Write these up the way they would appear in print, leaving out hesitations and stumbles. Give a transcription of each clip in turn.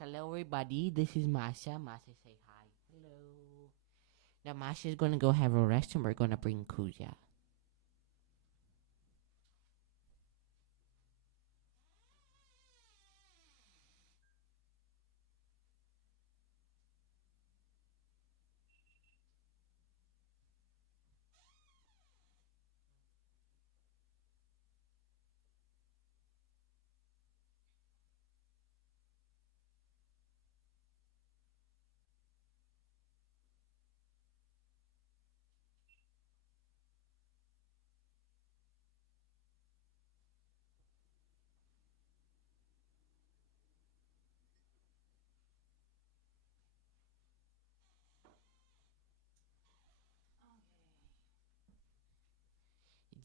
Hello, everybody. This is Masha. Masha, say hi. Hello. Now, Masha is going to go have a rest, and we're going to bring Kuya.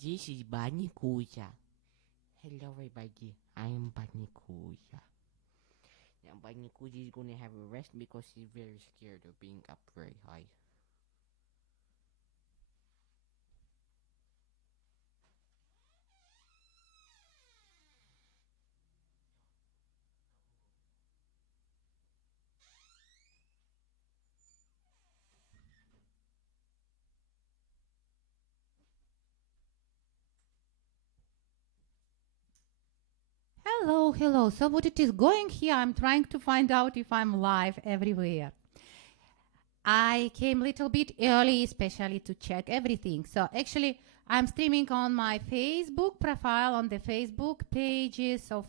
This is Bunny Kuya. Hello, everybody. I am Bunny Kuya. Now, Bunny Kuya is going to have a rest because she's very scared of being up very high. Hello, hello. So what it is going here? I'm trying to find out if I'm live everywhere. I came a little bit early, especially to check everything. So actually, I'm streaming on my Facebook profile, on the Facebook pages of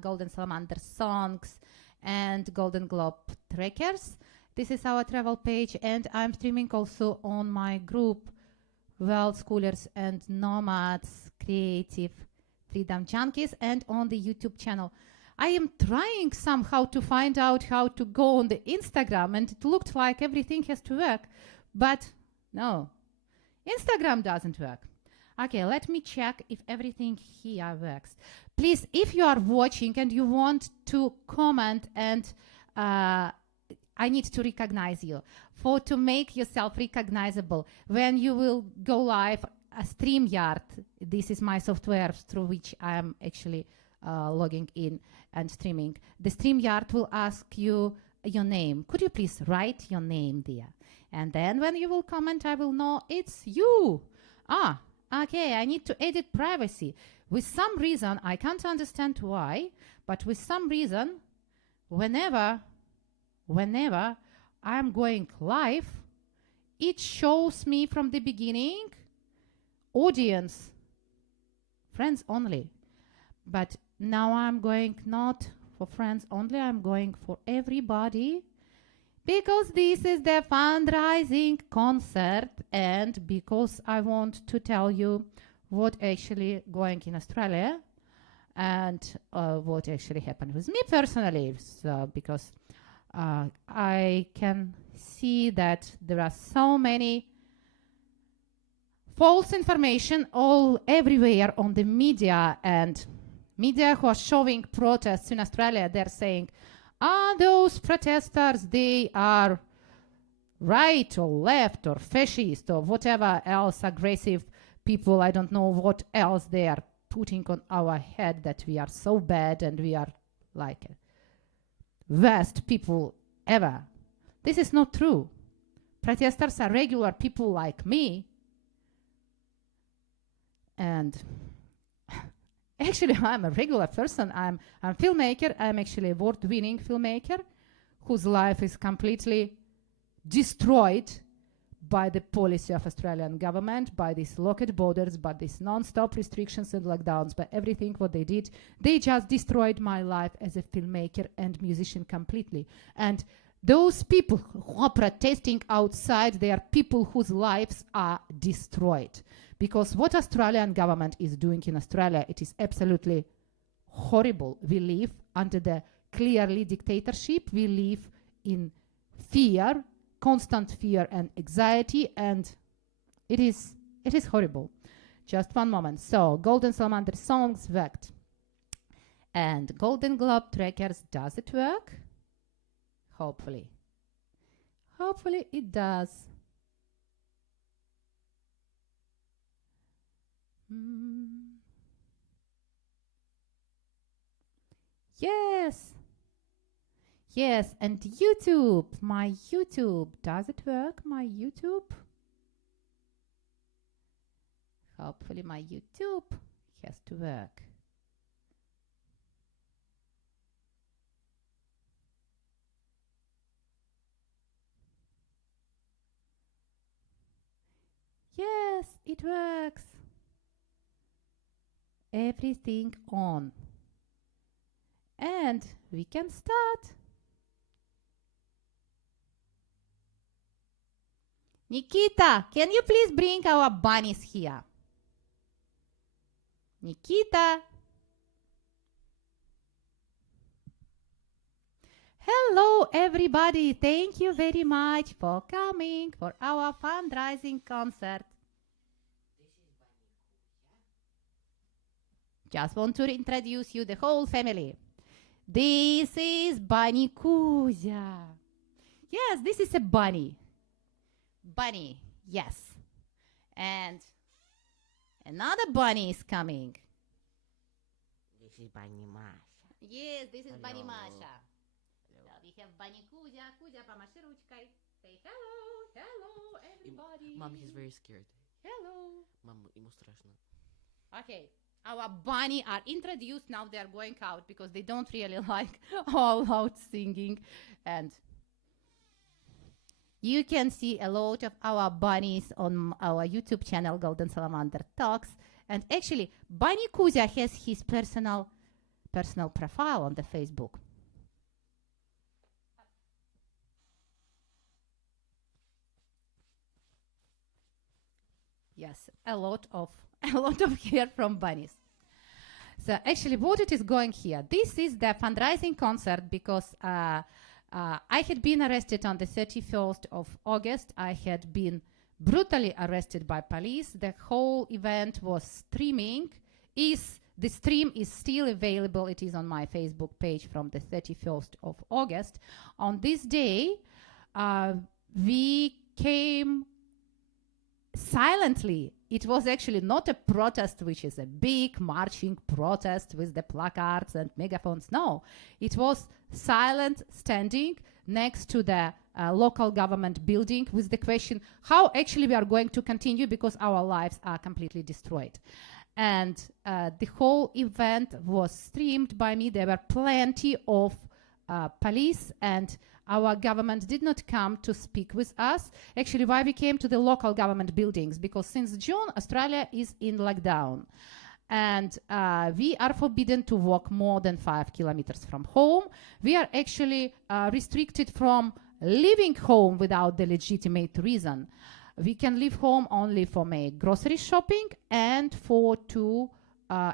Golden Salamander Songs and Golden Globe Trackers. This is our travel page, and I'm streaming also on my group, World Schoolers and Nomads Creative Freedom Junkies, and on the YouTube channel. I am trying somehow to find out how to go on the Instagram, and it looked like everything has to work, but no, Instagram doesn't work. Okay, let me check if everything here works. Please, if you are watching and you want to comment, and I need to recognize you, to make yourself recognizable when you will go live. A StreamYard, this is my software through which I am actually logging in and streaming. The StreamYard will ask you your name. Could you please write your name there? And then when you will comment, I will know it's you. Okay, I need to edit privacy. With some reason, I can't understand why, but with some reason, whenever I'm going live, it shows me from the beginning audience, friends only. But now I'm going not for friends only, I'm going for everybody, because this is the fundraising concert, and because I want to tell you what actually going in Australia and what actually happened with me personally. So, because I can see that there are so many false information all everywhere on the media, and media who are showing protests in Australia, they're saying, those protesters, they are right or left or fascist or whatever else aggressive people. I don't know what else they are putting on our head, that we are so bad and we are like worst people ever. This is not true. Protesters are regular people like me. And actually, I'm a regular person. I'm a filmmaker. I'm actually a award-winning filmmaker whose life is completely destroyed by the policy of Australian government, by these locked borders, by these non-stop restrictions and lockdowns, by everything what they did. They just destroyed my life as a filmmaker and musician completely. And those people who are protesting outside, they are people whose lives are destroyed. Because what Australian government is doing in Australia, it is absolutely horrible. We live under the clearly dictatorship. We live in fear, constant fear and anxiety, and it is horrible. Just one moment. So, Golden Salamander Songs worked. And Golden Globe Trackers, does it work? Hopefully. Hopefully it does. Yes. Yes, and YouTube, my YouTube. Does it work, my YouTube? Hopefully my YouTube has to work. Yes, it works. Everything on. And we can start. Nikita, can you please bring our bunnies here? Nikita. Hello, everybody. Thank you very much for coming for our fundraising concert. Just want to introduce you the whole family. This is Bunny Kuzya. Yes, this is a bunny. Bunny, yes. And another bunny is coming. This is Bunny Masha. Yes, this is Hello. Bunny Masha. Hello. So we have Bunny Kuzya. Kuzya, помаши ручкой. Say hello, hello, everybody. Mom, he's very scared. Hello. Mom, ему страшно. Okay, our bunny are introduced. Now they are going out because they don't really like all out singing. And you can see a lot of our bunnies on our YouTube channel, Golden Salamander Talks. And actually, Bunny Kuzya has his personal profile on the Facebook. Yes, a lot of hair from bunnies. So actually, what it is going here? This is the fundraising concert because I had been arrested on the 31st of August. I had been brutally arrested by police. The whole event was streaming. The stream is still available. It is on my Facebook page from the 31st of August. On this day, we came silently. It was actually not a protest, which is a big marching protest with the placards and megaphones. No, it was silent standing next to the local government building with the question how actually we are going to continue because our lives are completely destroyed. And the whole event was streamed by me. There were plenty of police, and our government did not come to speak with us. Actually, why we came to the local government buildings? Because since June, Australia is in lockdown. And we are forbidden to walk more than 5 kilometers from home. We are actually restricted from leaving home without the legitimate reason. We can leave home only for my grocery shopping and for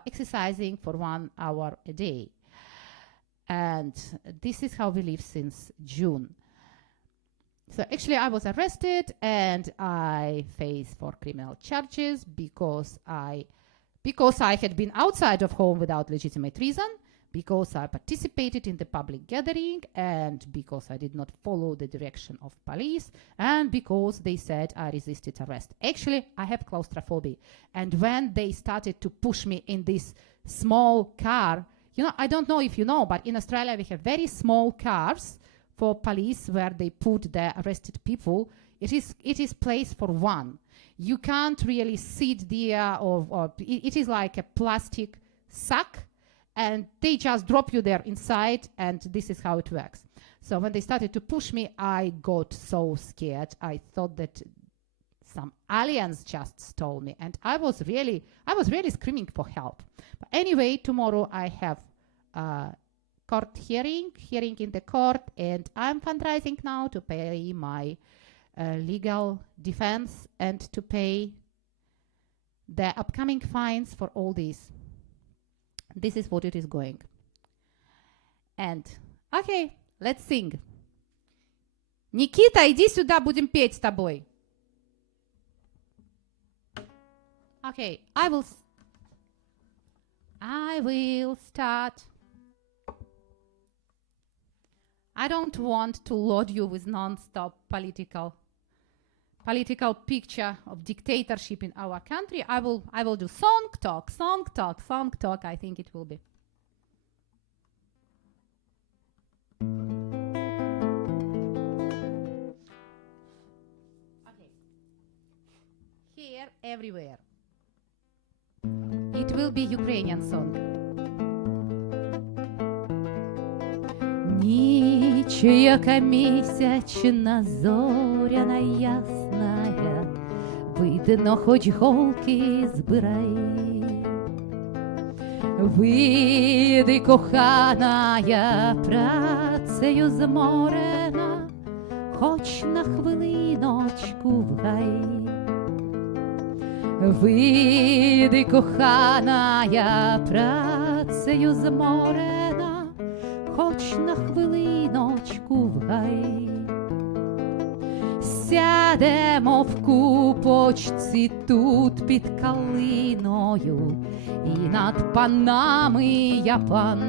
exercising for 1 hour a day. And this is how we live since June. So actually I was arrested and I faced 4 criminal charges because I had been outside of home without legitimate reason, because I participated in the public gathering, and because I did not follow the direction of police, and because they said I resisted arrest. Actually, I have claustrophobia. And when they started to push me in this small car, you know, I don't know if you know, but in Australia we have very small cars for police where they put the arrested people. It is place for one. You can't really sit there, or it is like a plastic sack, and they just drop you there inside, and this is how it works. So when they started to push me, I got so scared. I thought that some aliens just stole me, and I was really screaming for help. But anyway, tomorrow I have court hearing in the court, and I'm fundraising now to pay my legal defense and to pay the upcoming fines for all this. This is what it is going. And, okay, let's sing. Никита, иди сюда, будем петь с тобой. Okay, I will start. I don't want to load you with non-stop political picture of dictatorship in our country. I will do song talk. I think it will be. here, everywhere. It will be Ukrainian song. Ніч, яка місячна, зоряна ясная, видно, хоч голки збирай. Вийди, коханая, працею зморена, хоч на хвилиночку в гай. Вийди, коханая, працею зморена, хоч на хвилиночку в гай. Сядемо в купочці тут під калиною, і над панами я пан.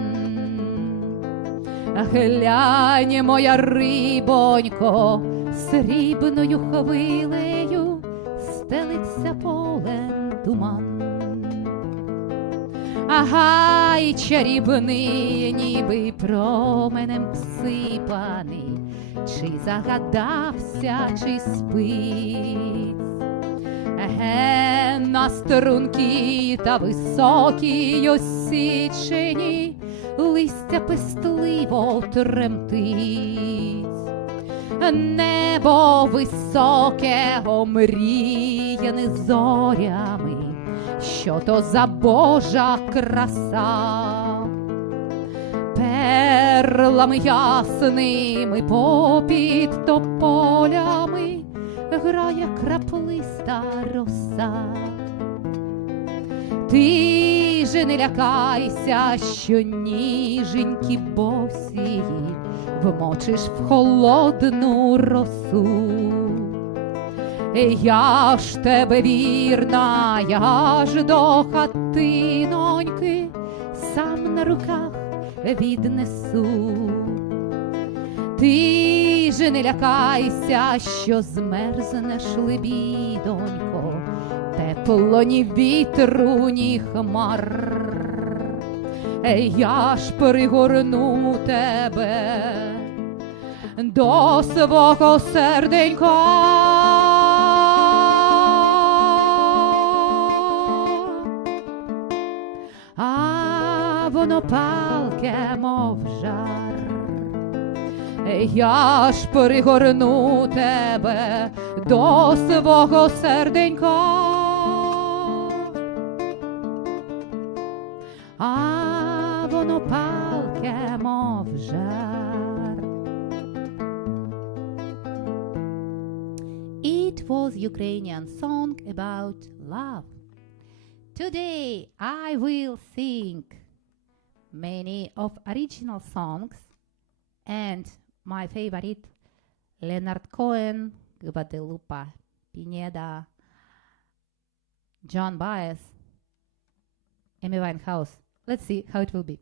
Глянь, моя рибонько, срібною хвилею стелиться полем туман. Агай, чарівний, ніби променем всипаний, чи загадався, чи спить. Ге, на стрункій та високій осічені листя пестливо тремтить. Небо високе омріяне зорями, що то за Божа краса. Перлами ясними попід тополями грає краплиста роса. Ти же не лякайся, що ніженькі босі вмочиш в холодну росу. Я ж тебе вірна, я ж до хатиноньки сам на руках віднесу. Ти же не лякайся, що змерзнеш, лебідонько, тепло ні вітру, ні хмар. Я ж пригорну тебе до свого серденька. А воно палке, мов жар. Я ж пригорну тебе до свого серденька. А воно палке, мов жар. It was Ukrainian song about love. Today I will sing many of original songs and my favorite Leonard Cohen, Guadalupe, Pineda, Joan Baez, Amy Winehouse. Let's see how it will be.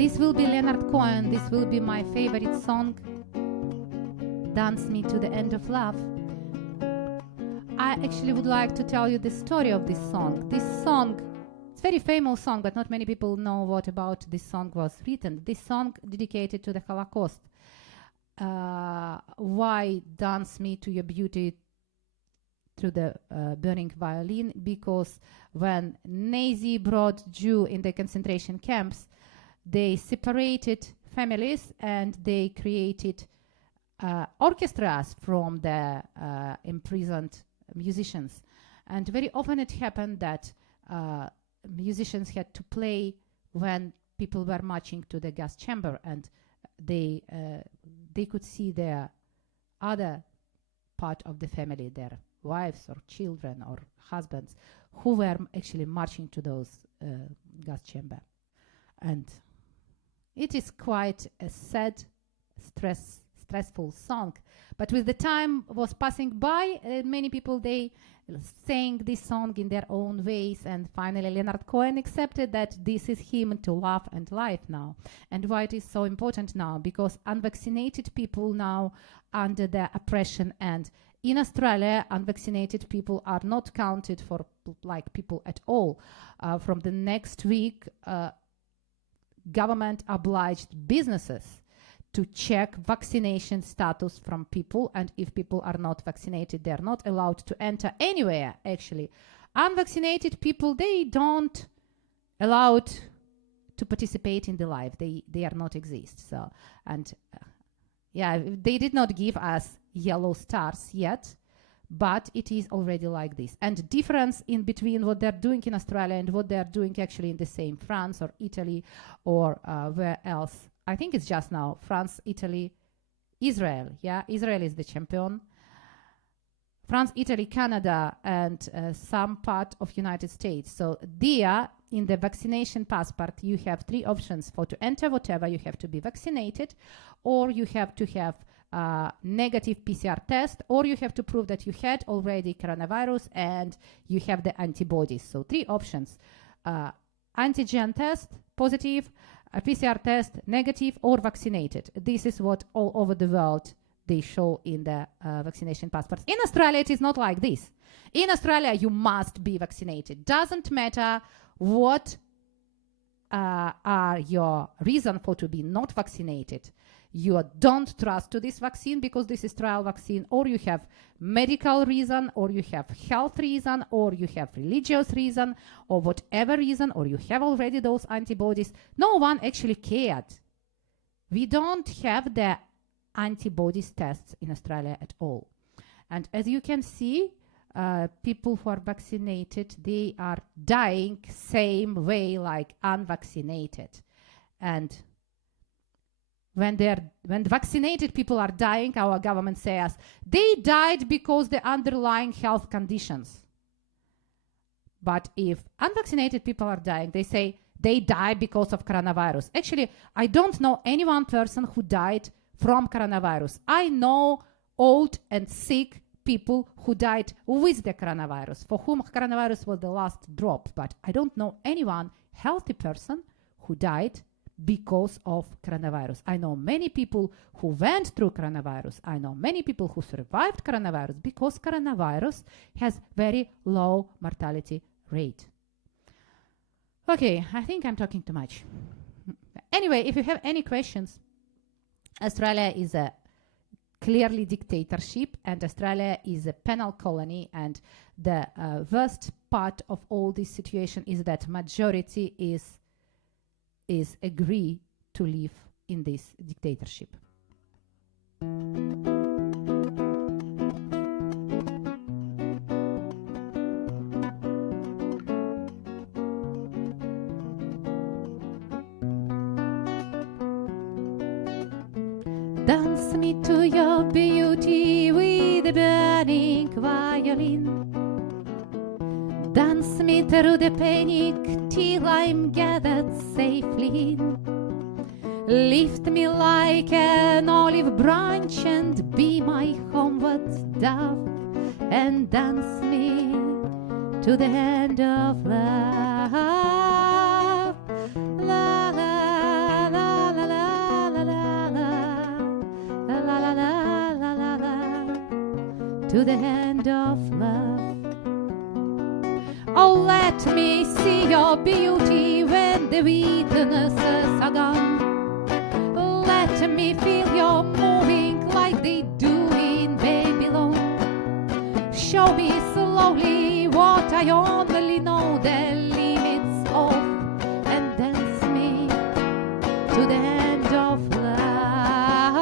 This will be Leonard Cohen. This will be my favorite song, Dance Me to the End of Love. I actually would like to tell you the story of this song. This song, it's a very famous song, but not many people know what about this song was written. This song dedicated to the Holocaust. Why Dance Me to Your Beauty through the burning violin? Because when Nazi brought Jew in the concentration camps, they separated families and they created orchestras from the imprisoned musicians. And very often it happened that musicians had to play when people were marching to the gas chamber, and they could see their other part of the family, their wives or children or husbands, who were actually marching to those gas chamber. And it is quite a sad, stressful song. But with the time was passing by, many people, they sang this song in their own ways, and finally Leonard Cohen accepted that this is him to love and life now. And why it is so important now? Because unvaccinated people now under the oppression, and in Australia unvaccinated people are not counted for like people at all. From the next week, government obliged businesses to check vaccination status from people, and if people are not vaccinated, they are not allowed to enter anywhere. Actually, unvaccinated people, they don't allowed to participate in the life. They are not exist. So, and yeah, they did not give us yellow stars yet, but it is already like this. And difference in between what they're doing in Australia and what they're doing actually in the same France or Italy or where else. I think it's just now France, Italy, Israel. Yeah, Israel is the champion. France, Italy, Canada, and some part of United States. So there, in the vaccination passport, you have 3 options for to enter whatever. You have to be vaccinated, or you have to have negative PCR test, or you have to prove that you had already coronavirus and you have the antibodies. So 3 options: antigen test, positive, a PCR test, negative, or vaccinated. This is what all over the world they show in the vaccination passports. In Australia, it is not like this. In Australia, you must be vaccinated. Doesn't matter what are your reason for to be not vaccinated. You don't trust to this vaccine because this is trial vaccine, or you have medical reason, or you have health reason, or you have religious reason, or whatever reason, or you have already those antibodies. No one actually cared. We don't have the antibodies tests in Australia at all. And as you can see, people who are vaccinated, they are dying same way like unvaccinated. And when vaccinated people are dying, our government says they died because the underlying health conditions. But if unvaccinated people are dying, they say they died because of coronavirus. Actually, I don't know any one person who died from coronavirus. I know old and sick people who died with the coronavirus, for whom coronavirus was the last drop. But I don't know anyone healthy person who died because of coronavirus. I know many people who went through coronavirus. I know many people who survived coronavirus because coronavirus has very low mortality rate. Okay, I think I'm talking too much. Anyway, if you have any questions, Australia is a clearly dictatorship, and Australia is a penal colony, and the worst part of all this situation is that majority is agree to live in this dictatorship. Dance me to your beauty with a burning violin. Dance me through the panic till I'm gathered safely in. Lift me like an olive branch and be my homeward dove, and dance me to the end of love. La la la la la la la la la la la la la la, to the end of love. Oh, let me see your beauty when the witnesses are gone. Let me feel your moving like they do in Babylon. Show me slowly what I only know the limits of, and dance me to the end of love.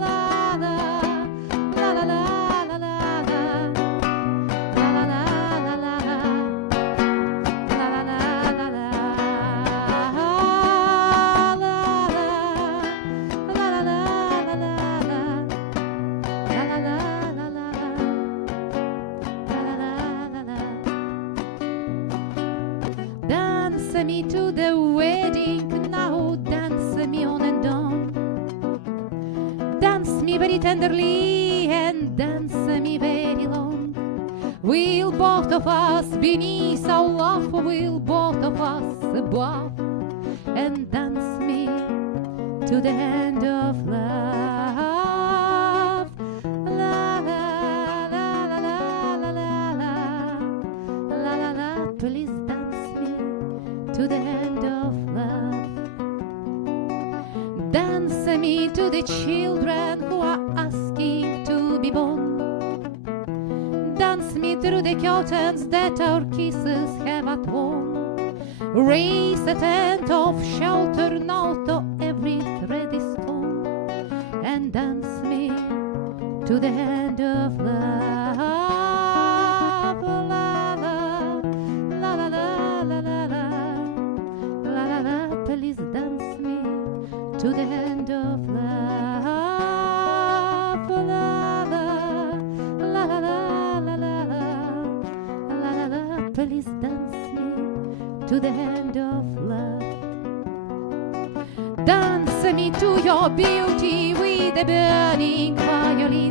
La la la la la la la la. Dance me to the wedding now, dance me on and on. Dance me very tenderly and dance me very long. We'll both of us beneath our love, we'll both of us above, and dance me to the end of love. La la la la la la la la. to the hand of love. Dance me to the children who are asking to be born. Dance me through the curtains that our kisses have outworn. Raise a tent of shelter now though every thread is torn. And dance me to the hand of love. La la la la la la la la la la. Please dance me to the hand of love. La la la la la la la la la. Please dance me to the hand of love. Dance me to your beauty with a burning violin.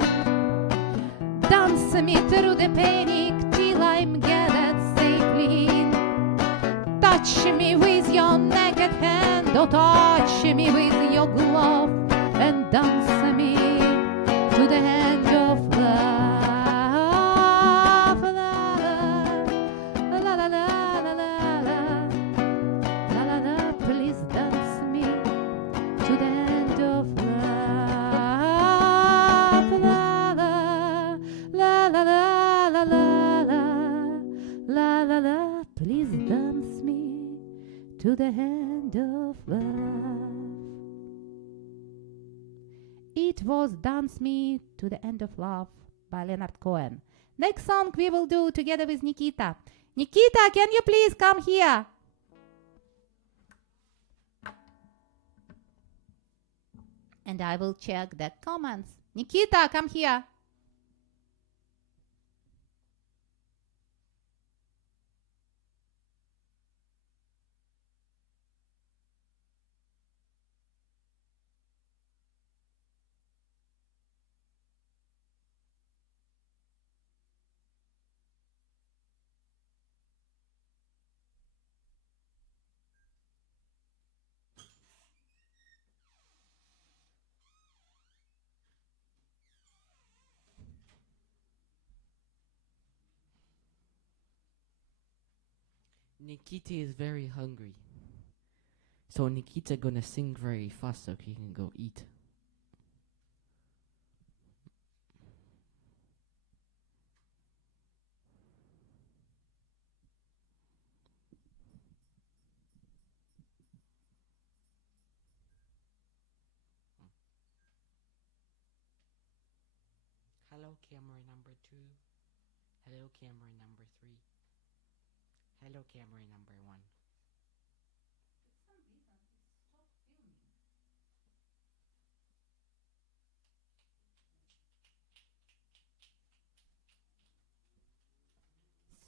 Dance me through the panic till I'm gathered safely in. Touch me with your naked hand, or touch me with your glove, and dance me to the hand of love. La la la la la la la la la la. Please dance me to the hand of love. La la la la la la la la la la. Please dance me to the hand of love. It was Dance Me to the End of Love by Leonard Cohen. Next song we will do together with Nikita. Nikita, can you please come here? And I will check the comments. Nikita, come here. Nikita is very hungry. So Nikita gonna sing very fast so he can go eat. Hello, camera number 2. Hello, camera number 3. Hello, camera number 1.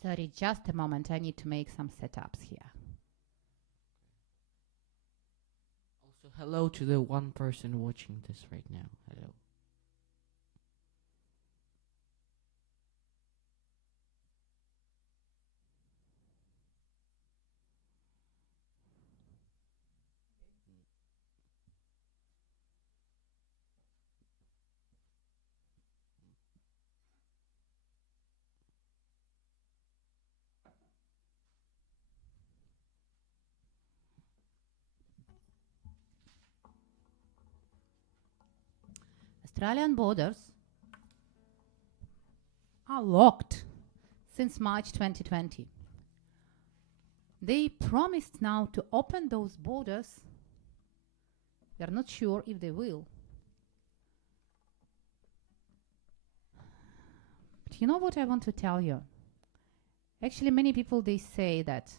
Sorry, just a moment. I need to make some setups here. Also, hello to the one person watching this right now. Hello. Australian borders are locked since March 2020. They promised now to open those borders. We are not sure if they will. But you know what I want to tell you? Actually, many people, they say that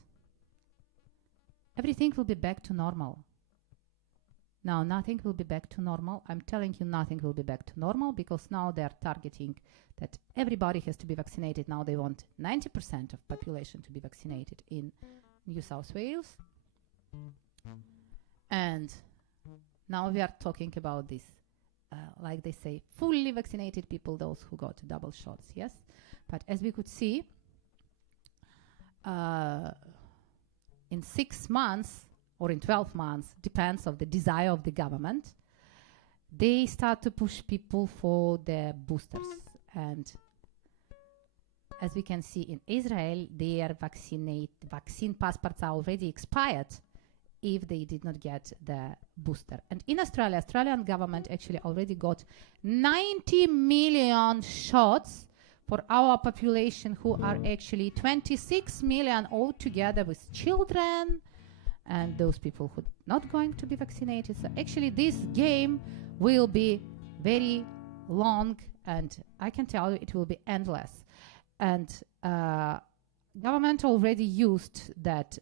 everything will be back to normal. Now, nothing will be back to normal. I'm telling you, nothing will be back to normal because now they're targeting that everybody has to be vaccinated. Now they want 90% of population to be vaccinated in New South Wales. And now we are talking about this, like they say, fully vaccinated people, those who got double shots, yes? But as we could see, in 6 months, or in 12 months, depends on the desire of the government, they start to push people for their boosters. And as we can see in Israel, their vaccine passports are already expired if they did not get the booster. And in Australia, Australian government actually already got 90 million shots for our population, who are actually 26 million altogether with children and those people who are not going to be vaccinated. So actually this game will be very long, and I can tell you it will be endless. And government already used that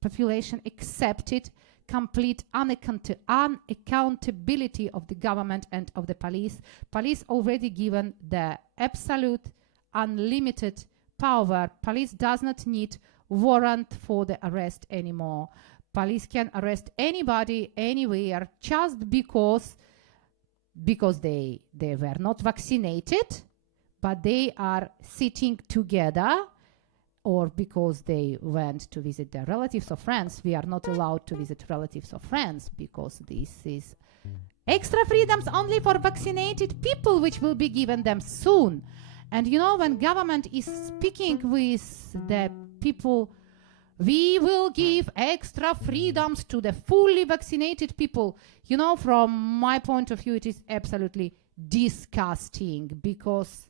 population accepted complete unaccountability of the government and of the police. Police already given the absolute unlimited power. Police does not need warrant for the arrest anymore. Police can arrest anybody anywhere just because they were not vaccinated, but they are sitting together, or because they went to visit their relatives or friends. We are not allowed to visit relatives or friends because this is extra freedoms only for vaccinated people, which will be given them soon. And you know, when government is speaking with the people, we will give extra freedoms to the fully vaccinated people. You know, from my point of view, it is absolutely disgusting, because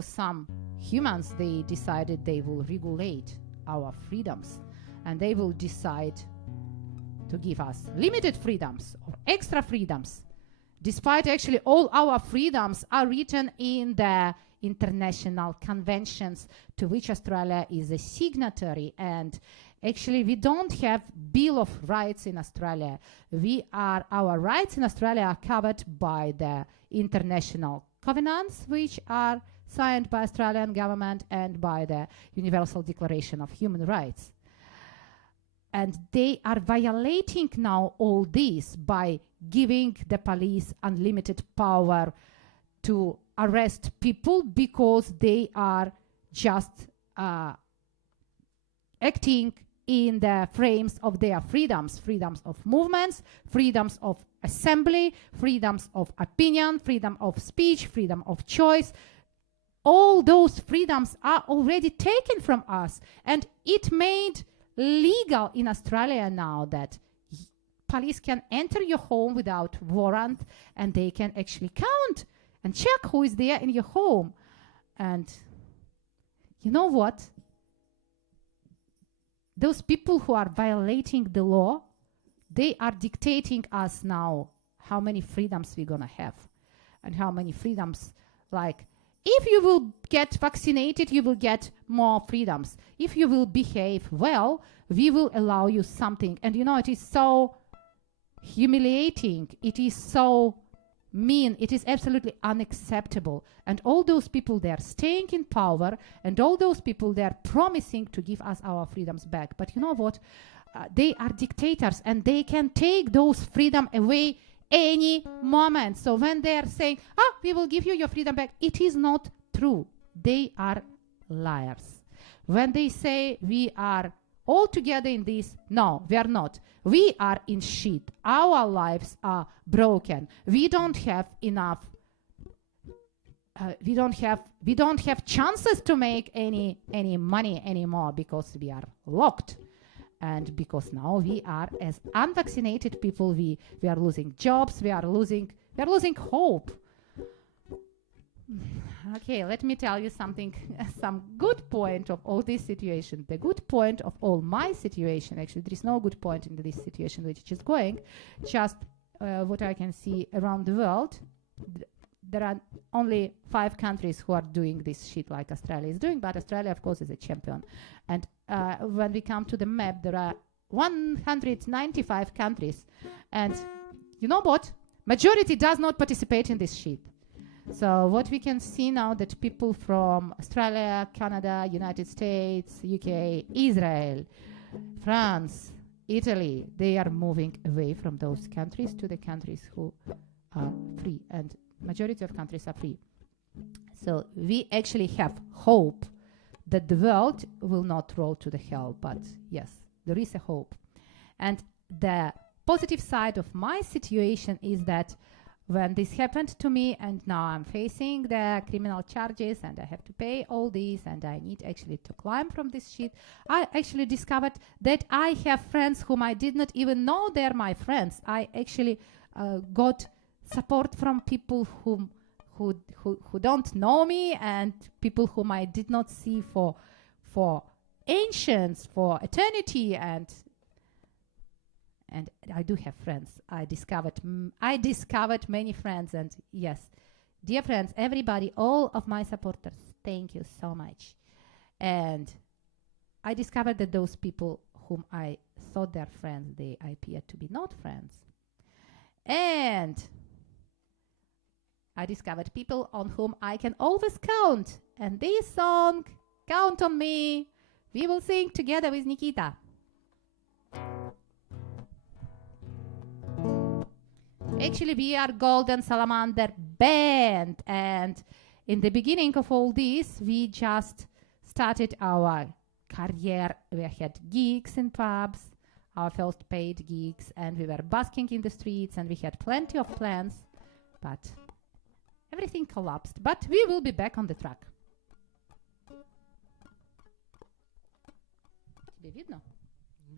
some humans, they decided they will regulate our freedoms, and they will decide to give us limited freedoms or extra freedoms, despite actually all our freedoms are written in the international conventions to which Australia is a signatory. And actually we don't have Bill of Rights in Australia. Our rights in Australia are covered by the international covenants, which are signed by Australian government and by the Universal Declaration of Human Rights. And they are violating now all this by giving the police unlimited power to arrest people because they are just acting in the frames of their freedoms of movements, freedoms of assembly, freedoms of opinion, freedom of speech, freedom of choice. All those freedoms are already taken from us, and it made legal in Australia now that police can enter your home without warrant, and they can actually count and check who is there in your home. And you know what? Those people who are violating the law, they are dictating us now how many freedoms we're gonna have, and how many freedoms, like, if you will get vaccinated, you will get more freedoms. If you will behave well, we will allow you something. And you know, it is so humiliating. It is so mean. It is absolutely unacceptable. And all those people, they are staying in power, and all those people, they are promising to give us our freedoms back. But you know what? They are dictators, and they can take those freedom away any moment. So when they are saying, we will give you your freedom back, it is not true. They are liars. When they say we are all together in this, no, we are not. We are in shit. Our lives are broken. We don't have enough. We don't have chances to make any money anymore because we are locked. And because now we are, as unvaccinated people, we are losing jobs, we are losing hope. Okay, let me tell you something, some good point of all this situation. The good point of all my situation, actually, there is no good point in this situation which is going, just what I can see around the world. There are only 5 countries who are doing this shit like Australia is doing, but Australia, of course, is a champion. And when we come to the map, there are 195 countries. And you know what? Majority does not participate in this shit. So what we can see now, that people from Australia, Canada, United States, UK, Israel, France, Italy, they are moving away from those countries to the countries who are free. And majority of countries are free. So we actually have hope that the world will not roll to the hell, but yes, there is a hope. And the positive side of my situation is that when this happened to me, and now I'm facing the criminal charges and I have to pay all this and I need actually to climb from this shit, I actually discovered that I have friends whom I did not even know they're my friends. I actually got support from people who don't know me and people whom I did not see for ancients, for eternity, and I do have friends. I discovered many friends, and yes, dear friends, everybody, all of my supporters, thank you so much. And I discovered that those people whom I thought they're friends, they appear to be not friends. And I discovered people on whom I can always count. And this song, Count on Me, we will sing together with Nikita. Actually, we are Golden Salamander Band, and in the beginning of all this, we just started our career. We had gigs in pubs, our first paid gigs, and we were busking in the streets, and we had plenty of plans, but everything collapsed. But we will be back on the track. Тебе видно?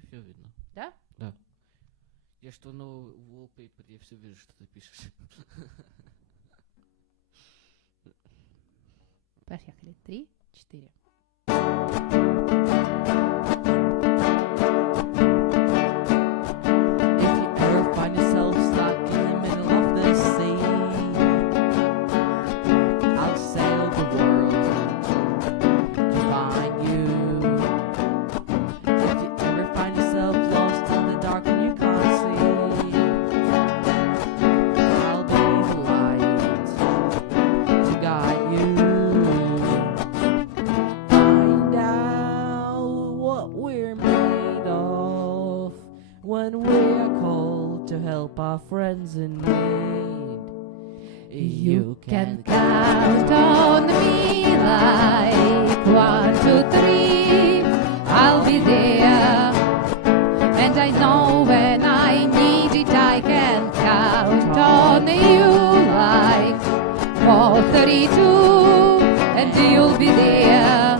Все видно. Да? Да. Я что на wallpaper, я все вижу, что ты пишешь. Поехали. 3, 4. If you ever find yourself stuck in the middle of the sea, I'll sail the world to find you. If you ever find yourself lost in the dark and you can't see, I'll be the light to guide you. Find out what we're made of when we're called to help our friends in need. You can count on me like 1, 2, 3. I'll be there, and I know when I need it I can count on you like 4, 32, and you'll be there,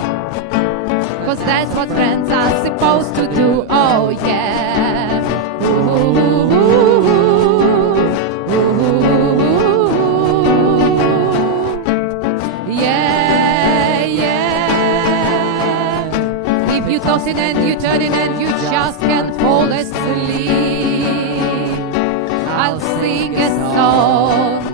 'cause that's what friends are supposed to do. Oh yeah. Ooh, ooh, ooh, ooh, ooh. Yeah, yeah. If you tossing and you turning and you just can't fall asleep, I'll sing a song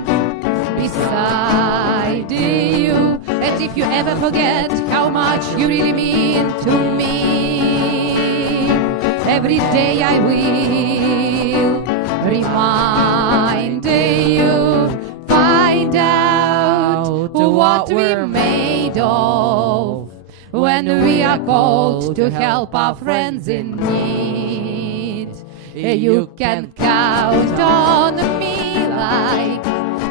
beside you. And if you ever forget how much you really mean to me, every day I will remind you. Find out what we're made of when we are called to help our friends in need. You can count on me like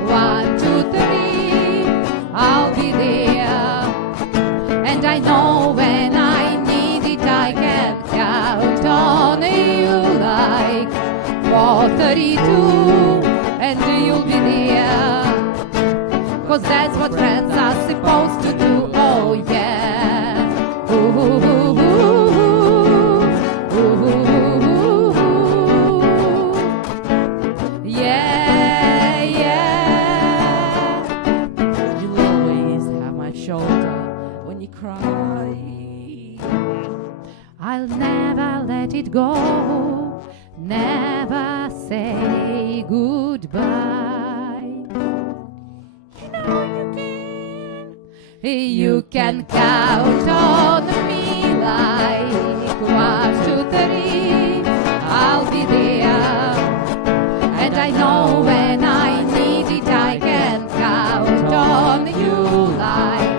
1, 2, 3. I'll be there, and I know when I need it I can count on you like 432, and you'll be there, 'cause that's what friends are supposed to do. Oh yeah. Ooh, ooh, ooh, ooh, ooh, ooh. Yeah, yeah. You'll always have my shoulder when you cry. I'll never let it go, never say goodbye. You know you can count on me like 1, 2, 3. I'll be there, and I know when I need it I can count on you like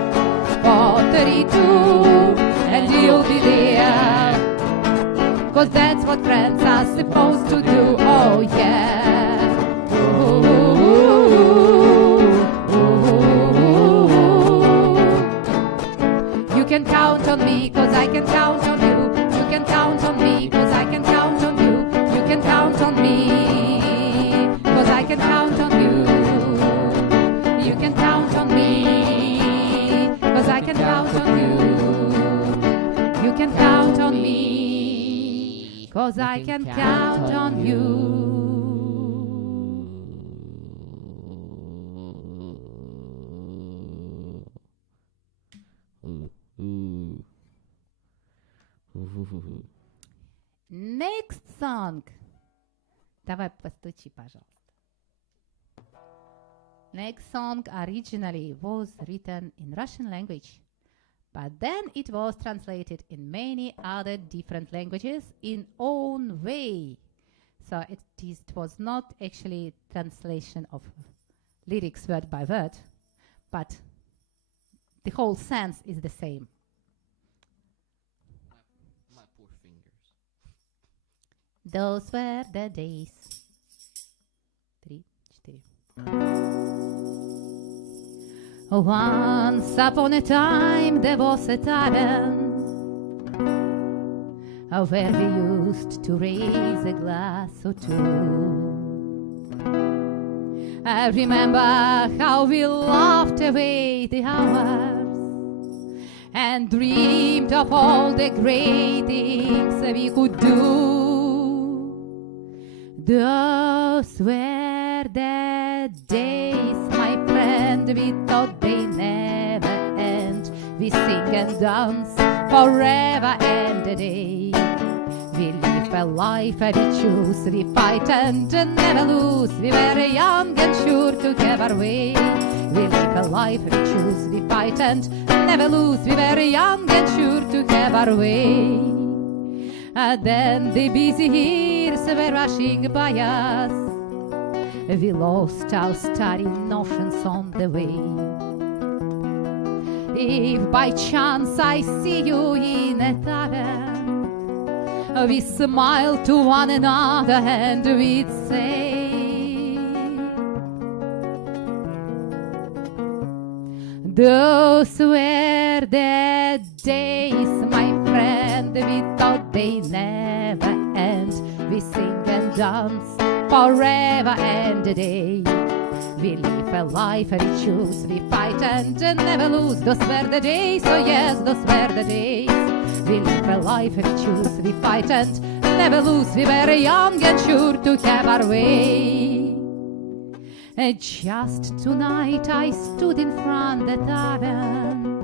432, and you'll be there, 'cause that's what friends are supposed to do. Oh yeah. Ooh, ooh, ooh. You can count on me 'cause I can count on you. You can count on me 'cause I can count on you. You can count on me 'cause I can count on you. can count on me, 'cause I can count on you. Next song. Давай постучи, пожалуйста. Next song originally was written in Russian language, but then it was translated in many other different languages in own way. So it was not actually translation of lyrics word by word, but the whole sense is the same. My poor fingers. Those were the days. 3, 4. Once upon a time there was a tavern where we used to raise a glass or two. I remember how we laughed away the hours and dreamed of all the great things we could do. Those were the days, my friend, we thought they never end. We sing and dance forever and a day. We live a life we choose, we fight and never lose. We were young and sure to have our way. We live a life we choose, we fight and never lose. We were young and sure to have our way. And then the busy years were rushing by us. We lost our starry notions on the way. If by chance I see you in a tavern, we smile to one another and we'd say, those were the days, my friend, we thought they never end. We sing and dance forever and a day. We live a life we choose, we fight and never lose. Those were the days, oh yes, those were the days. We live a life we choose, we fight and never lose. We were young and sure to have our way. And just tonight I stood in front the tavern.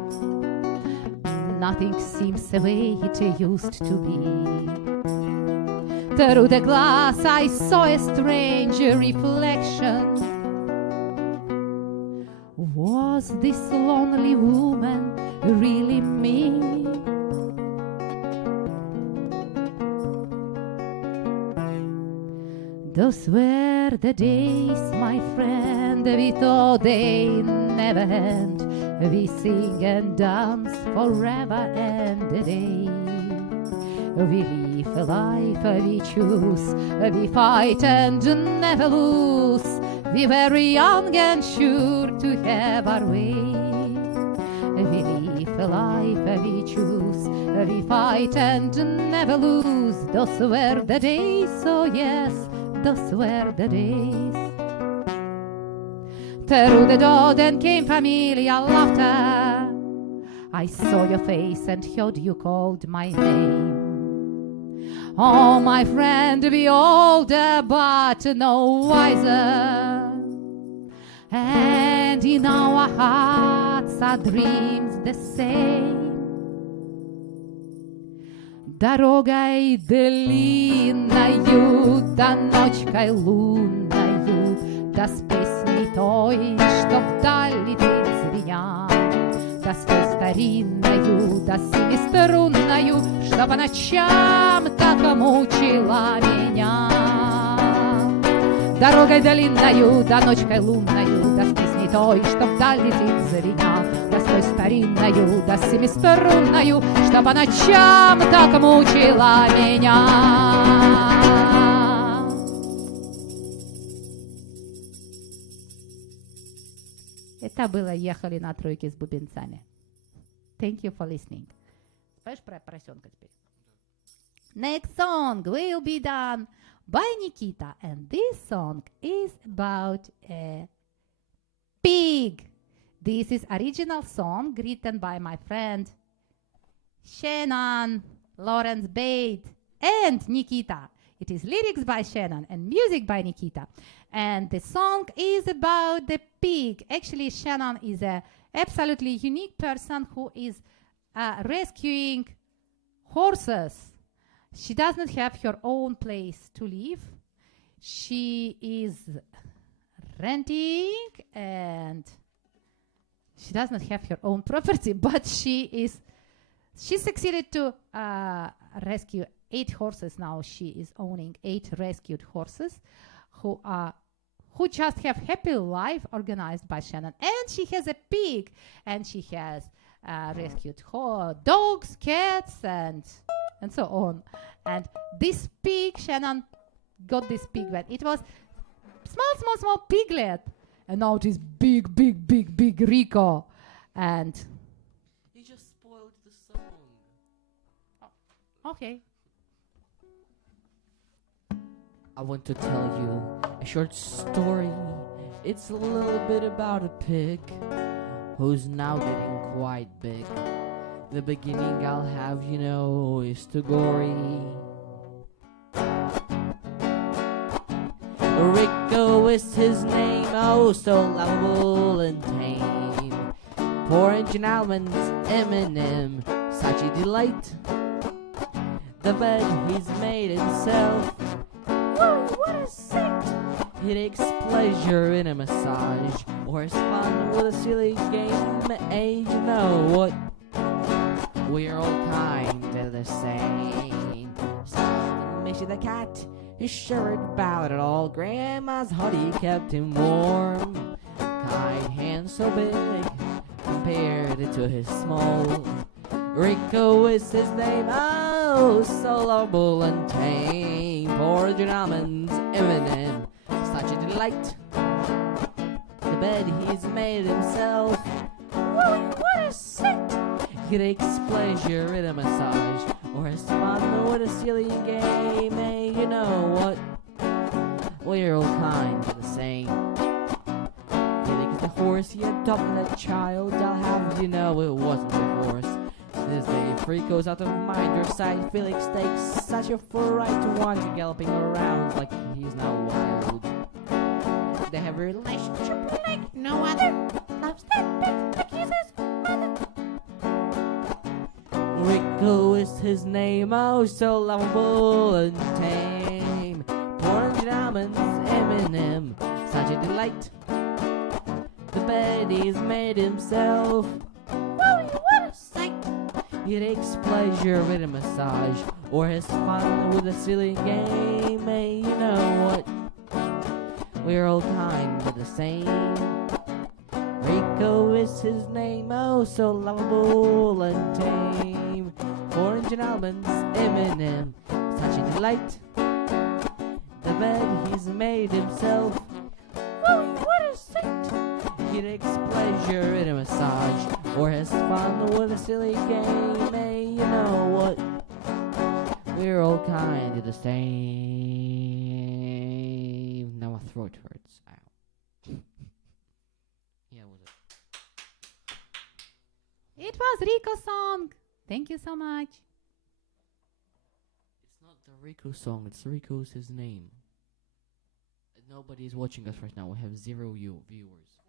Nothing seems the way it used to be. Through the glass I saw a strange reflection. Was this lonely woman really me? Those were the days, my friend, we thought they never end. We sing and dance forever and a day. We live a life we choose, we fight and never lose. We were young and sure to have our way. We live a life we choose, we fight and never lose. Those were the days, oh yes, those were the days. Through the door then came familiar laughter. I saw your face and heard you called my name. Oh, my friend, we older but no wiser, and in our hearts are dreams the same. Дорогой длинною, да ночкой лунною, да с песней той, что вдаль летит звеня, да с той старинною, да семиструнною, что по ночам так мучила меня. Дорогой длинною, да ночкой лунною, да с песней той, что вдаль летит звеня, да с той старинною, да семиструнною, что по ночам так мучила меня. Это было «Ехали» на тройке с бубенцами. Thank you for listening. Споешь про поросенка теперь? Next song will be done by Nikita, and this song is about a pig. This is original song written by my friend Shannon, Laurence-Bade, and Nikita. It is lyrics by Shannon and music by Nikita. And the song is about the pig. Actually, Shannon is a absolutely unique person who is rescuing horses. She does not have her own place to live. She is renting and she does not have her own property, but she succeeded to rescue 8 horses. Now she is owning 8 rescued horses who just have happy life organized by Shannon. And she has a pig, and she has rescued dogs, cats, and so on. And this pig, Shannon got this pig when it was small piglet, and now it is big Ricco. And you just spoiled the song. Okay. I want to tell you a short story. It's a little bit about a pig who's now getting quite big. The beginning I'll have, is too gory. Ricco is his name, oh so lovable and tame. Porridge and almonds, M&M, such a delight. The bed he's made himself, whoa, what a sight! He takes pleasure in a massage, or has fun with a silly game. Hey, you know what? We're all kind of the same. Missy the cat is sure about it all. Grandma's honey kept him warm. Kind hands so big compared to his small. Ricco is his name, oh, so lovable and tame. Porridge and almonds, M&M, such a delight. The bed he's made himself, whoa, what a sight! He takes pleasure in a massage, or has fun with a silly game. Hey, you know what? We're all kind of the same. Felix the horse, he adopted a child. I'll have it wasn't a horse. This day, freak goes out of mind or sight. Felix takes such a fright to want you galloping around like he's now wild. They have a relationship like no other. Loves that pig like he's his mother. Ricco is his name, oh so lovable and tame. Porridge and almonds, M&M, such a delight. The bed he's made himself, whoa, what a sight! He takes pleasure in a massage, or has fun with a silly game. Hey, you know what? We're all kind of the same. Ricco is his name, oh so lovable and tame. Orange and almonds, M&M, such a delight. The bed he's made himself, whoa, what a sight! He takes pleasure in a massage, or has fun with a silly game. Hey, you know what? We're all kind of the same. Now my throat hurts. Ow. Yeah, was it? It was Ricco Song. Thank you so much. It's not the Ricco song, it's Ricco's his name. Nobody is watching us right now. We have 0 viewers.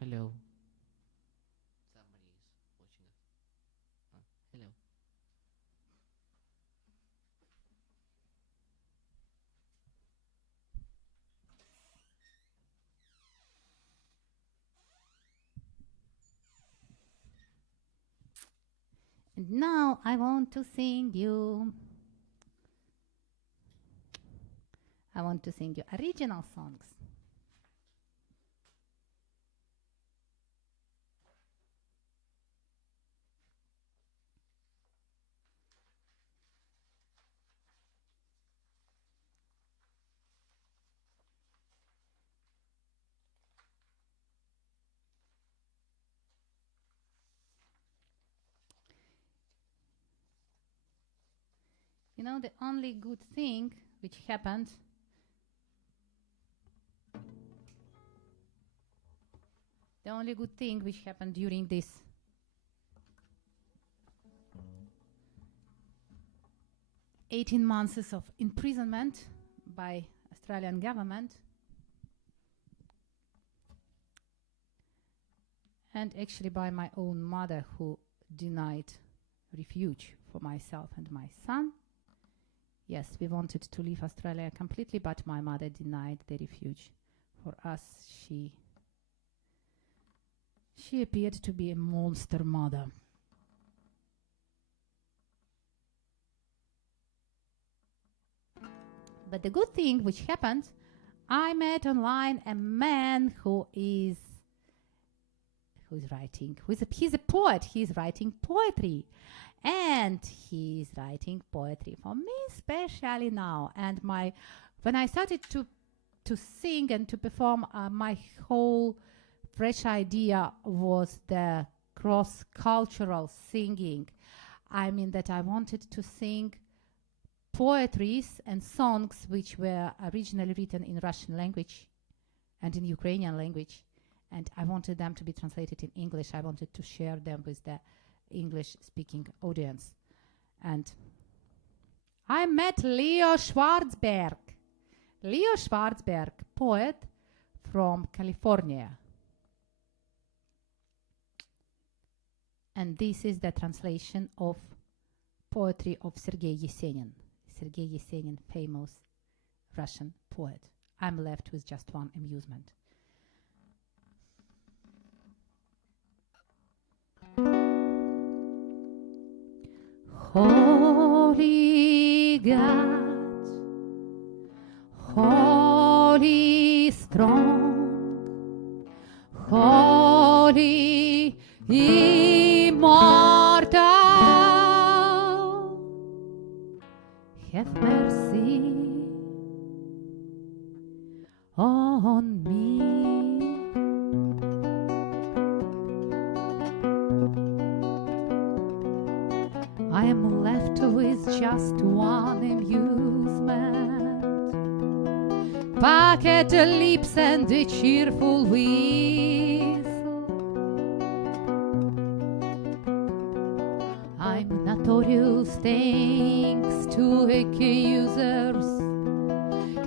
Hello. Somebody is watching us. Hello. And now I want to sing you original songs. You know, the only good thing which happened during this (18 months of imprisonment by Australian government, and actually by my own mother, who denied refuge for myself and my son. Yes, we wanted to leave Australia completely, but my mother denied the refuge for us. She appeared to be a monster mother. But the good thing which happened, I met online a man he's a poet. He's writing poetry, and he's writing poetry for me, especially now. And when I started to sing and to perform, my whole fresh idea was the cross-cultural singing. I mean that I wanted to sing poetries and songs which were originally written in Russian language and in Ukrainian language, and I wanted them to be translated in English. I wanted to share them with the English-speaking audience. And I met Leo Schwartzberg. Leo Schwartzberg, poet from California. And this is the translation of poetry of Sergei Esenin. Sergei Esenin, famous Russian poet. I'm left with just one amusement. Holy God, holy strong, holy immortal, have mercy on me. I am left with just one amusement, puckered lips and a cheerful whistle. I'm notorious thanks to accusers,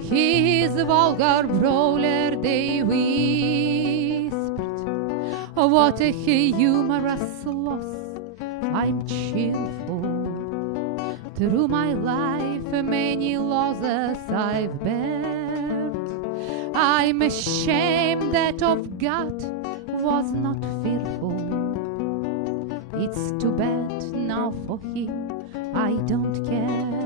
his vulgar brawler they whispered. What a humorous loss, I'm cheerful. Through my life many losses I've bared. I'm ashamed that of God was not fearful. It's too bad now for him, I don't care.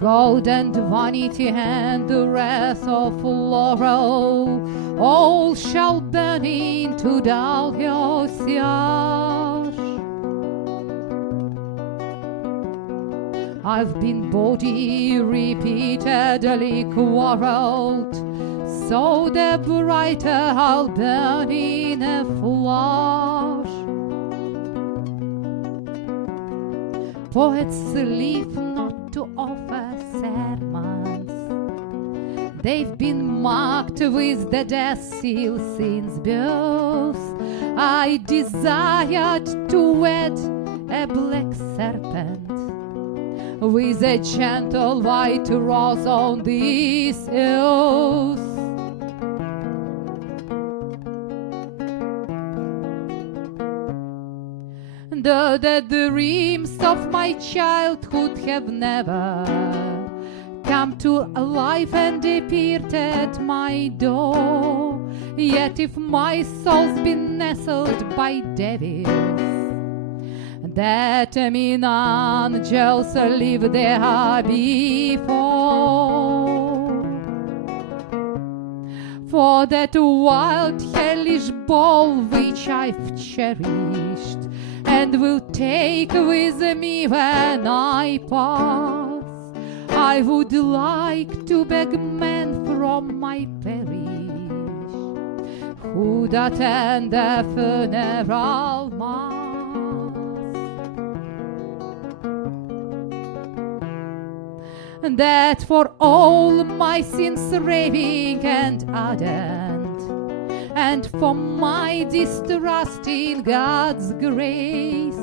Gold and vanity and the wrath of laurel, all shall burn into dull sillage. I've been body repeatedly quarreled, so the brighter I'll burn in a flash. Poets live not to offer sermons, they've been marked with the death seal since birth. I desired to wed a black serpent with a gentle white rose on this earth. The dreams of my childhood have never come to life and appeared at my door. Yet if my soul's been nestled by devils, that mean angels live there before. For that wild hellish ball which I've cherished and will take with me when I pass, I would like to beg men from my parish who'd attend the funeral mass. that for all my sins raving and ardent, and for my distrust in God's grace,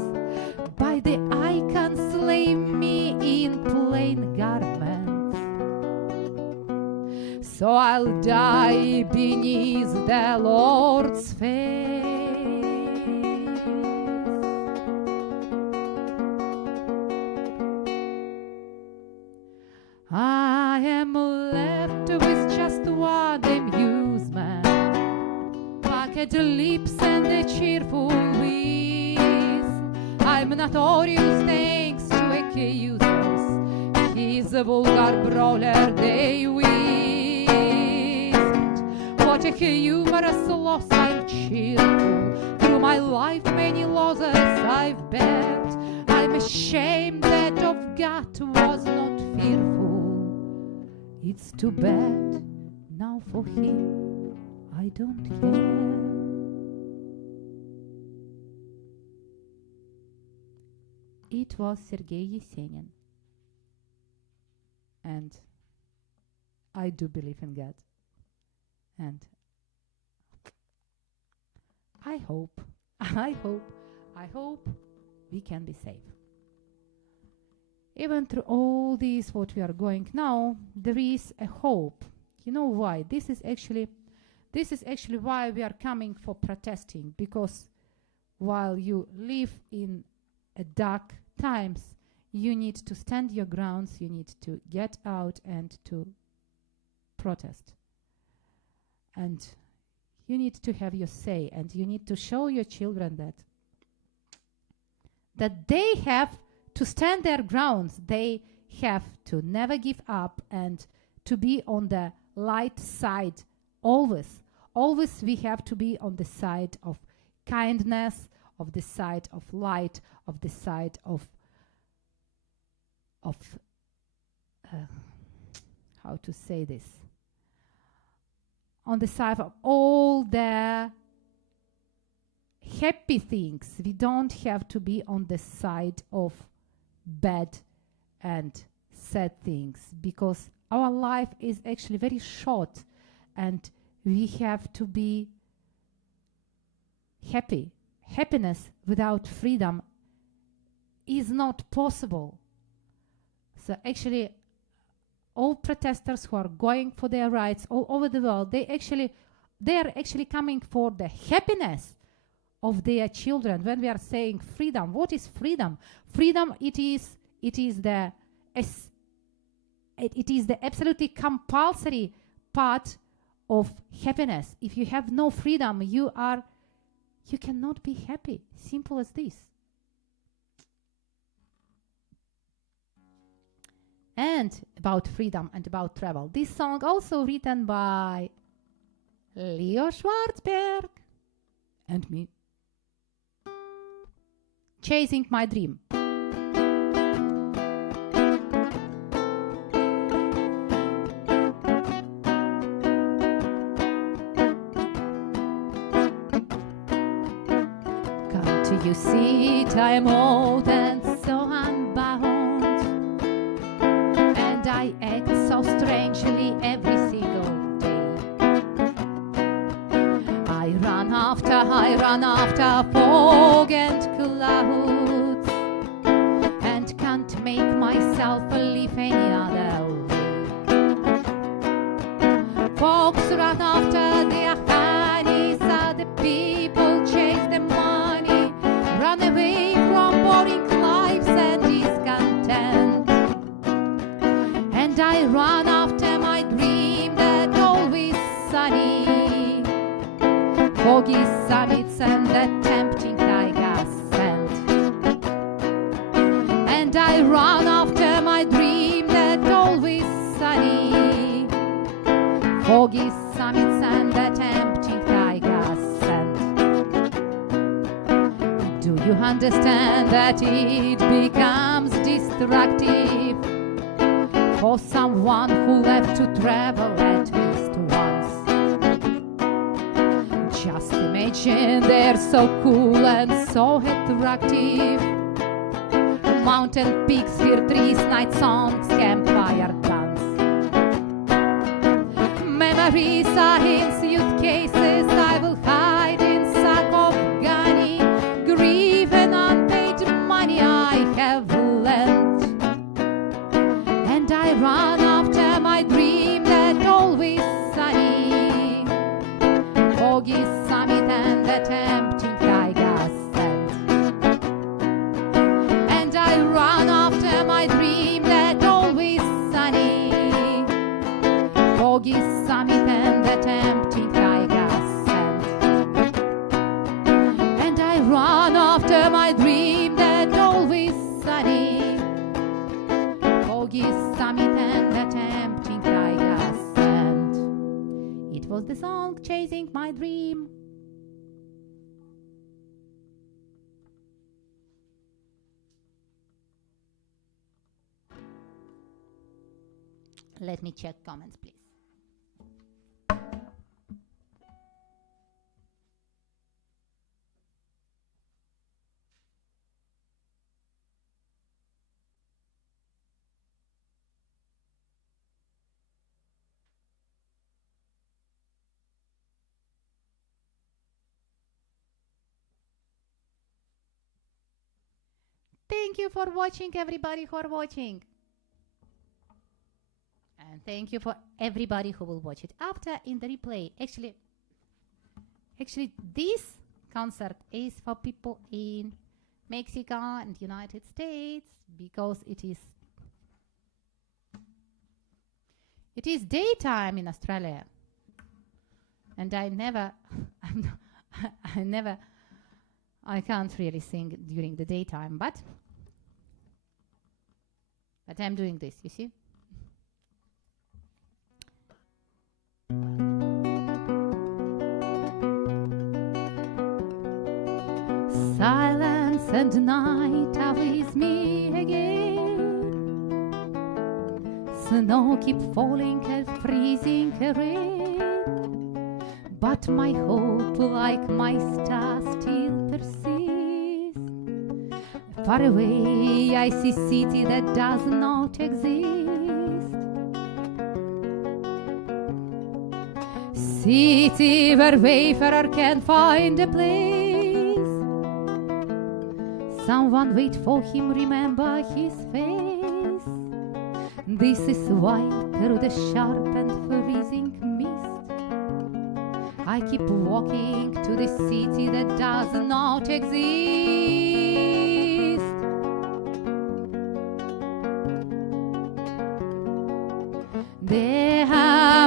by the icon slay me in plain garments, so I'll die beneath the Lord's face. I am left with just one amusement, bucket lips and a cheerful wheeze. I'm notorious thanks to accusers, he's a vulgar brawler they whisked. What a humorous loss, I'm cheerful, through my life many losses I've bared. I'm ashamed that of God was not fearful. It's too bad, now for him I don't care. It was Sergei Esenin. And I do believe in God. And I hope we can be safe. Even through all this, what we are going now, there is a hope. You know why? This is actually why we are coming for protesting, because while you live in a dark times, you need to stand your grounds, you need to get out and to protest. And you need to have your say, and you need to show your children that they have to stand their grounds, they have to never give up and to be on the light side always. Always we have to be on the side of kindness, of the side of light, of the side of how to say this? On the side of all the happy things. We don't have to be on the side of bad and sad things, because our life is actually very short and we have to be happy. Happiness without freedom is not possible. So actually all protesters who are going for their rights all over the world, they are actually coming for the happiness of their children. When we are saying freedom, what is freedom? Freedom, it is the absolutely compulsory part of happiness. If you have no freedom, you cannot be happy. Simple as this. And about freedom and about travel, this song also written by Leo Schwartzberg and me. Chasing my dream. Can't you see it? I'm old and so unbound, and I act so strangely every single day. I run after fog and clouds, and can't make myself believe any other way. Folks run after their honeys, other people chase the money, run away from boring lives and discontent. And I run after my dream that always sunny, foggy summits and the tempting tiger scent. And I run after my dream that always sunny, foggy summits and the tempting tiger scent. Do you understand that it becomes destructive for someone who left to travel at least once? Just imagine they're so cool and so attractive, mountain peaks, fir trees, night songs, campfire dance. Memories are in suitcases, I will hide in sack of gunny, grief and unpaid money I have lent. And I run after my dream that always sunny, foggy summit and the tempting Taiga scent. And I run after my dream that always sunny, foggy summit and the tempting Taiga scent. And I run after my dream that always sunny, foggy summit and the tempting Taiga scent. It was the song Chasing My Dream. Let me check comments, please. Thank you for watching, everybody who are watching. And thank you for everybody who will watch it after in the replay. Actually, this concert is for people in Mexico and United States because it is daytime in Australia. And I can't really sing during the daytime, but I'm doing this, you see? Silence and night are with me again. Snow keep falling and freezing rain, but my hope, like my star, still persists. Far away I see city that does not exist. City where wayfarer can find a place. Someone wait for him, remember his face. This is why through the sharp and freezing mist I keep walking to the city that does not exist. There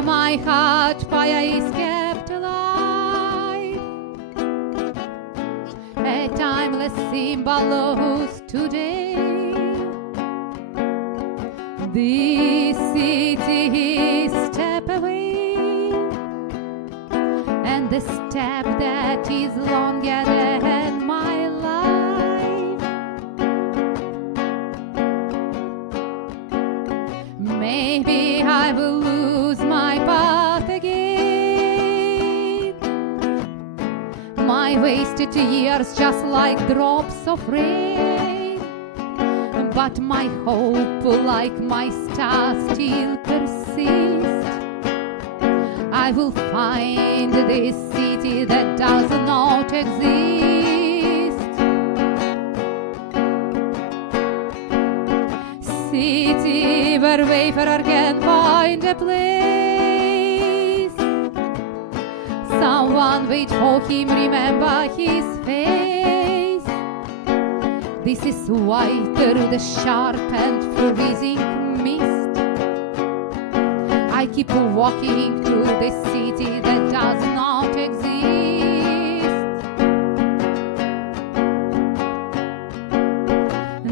my heart fire is kept alive, a timeless symbol of today. This city is step away, and the step that is longer than my life. Maybe I will lose my path again. My wasted years just like drops of rain, but my hope, like my star, still persists. I will find this city that does not exist. City where wayfarer can find a place. Someone wait for him, remember his face. This is why through the sharp and freezing mist I keep walking through the city that does not exist.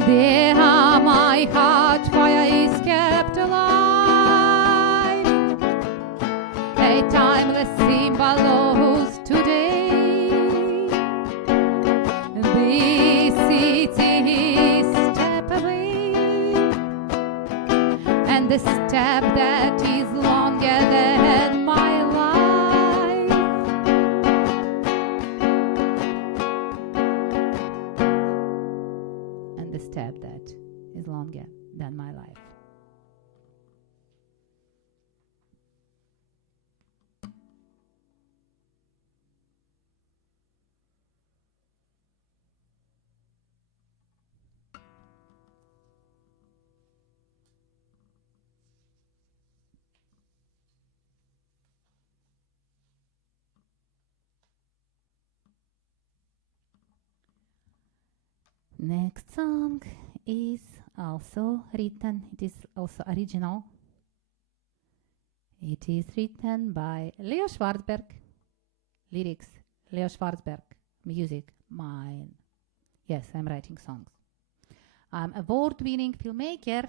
There my heart fire is kept alive, a timeless symbol of today. This city is step away, and the step that is longer than my life. And the step that is longer than my life. Next song is also written, it is also original. It is written by Leo Schwartzberg, lyrics, Leo Schwartzberg, music, mine. Yes, I'm writing songs. I'm an award-winning filmmaker,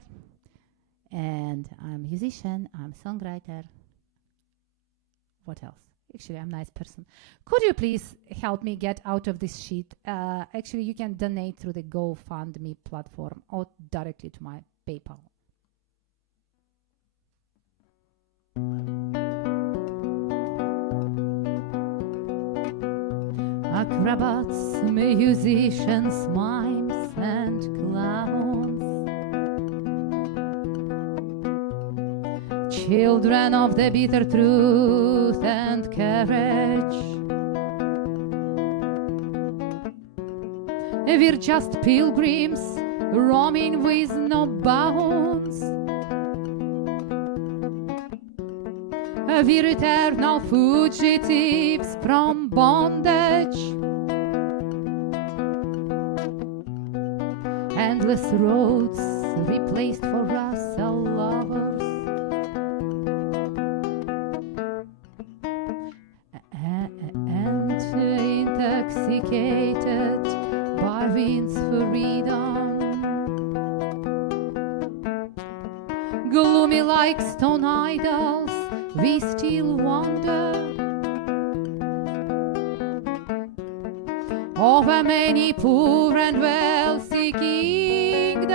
and I'm a musician, I'm a songwriter. What else? Actually, I'm a nice person. Could you please help me get out of this shit? Actually, you can donate through the GoFundMe platform or directly to my PayPal. Acrobats, musicians, mimes, and clowns, children of the bitter truth and courage, we're just pilgrims roaming with no bounds. We're eternal fugitives from bondage, endless roads replaced for us our lovers, and intoxicated by wind's freedom, gloomy like stone idols, we still wonder over many poor and wealthy kingdoms.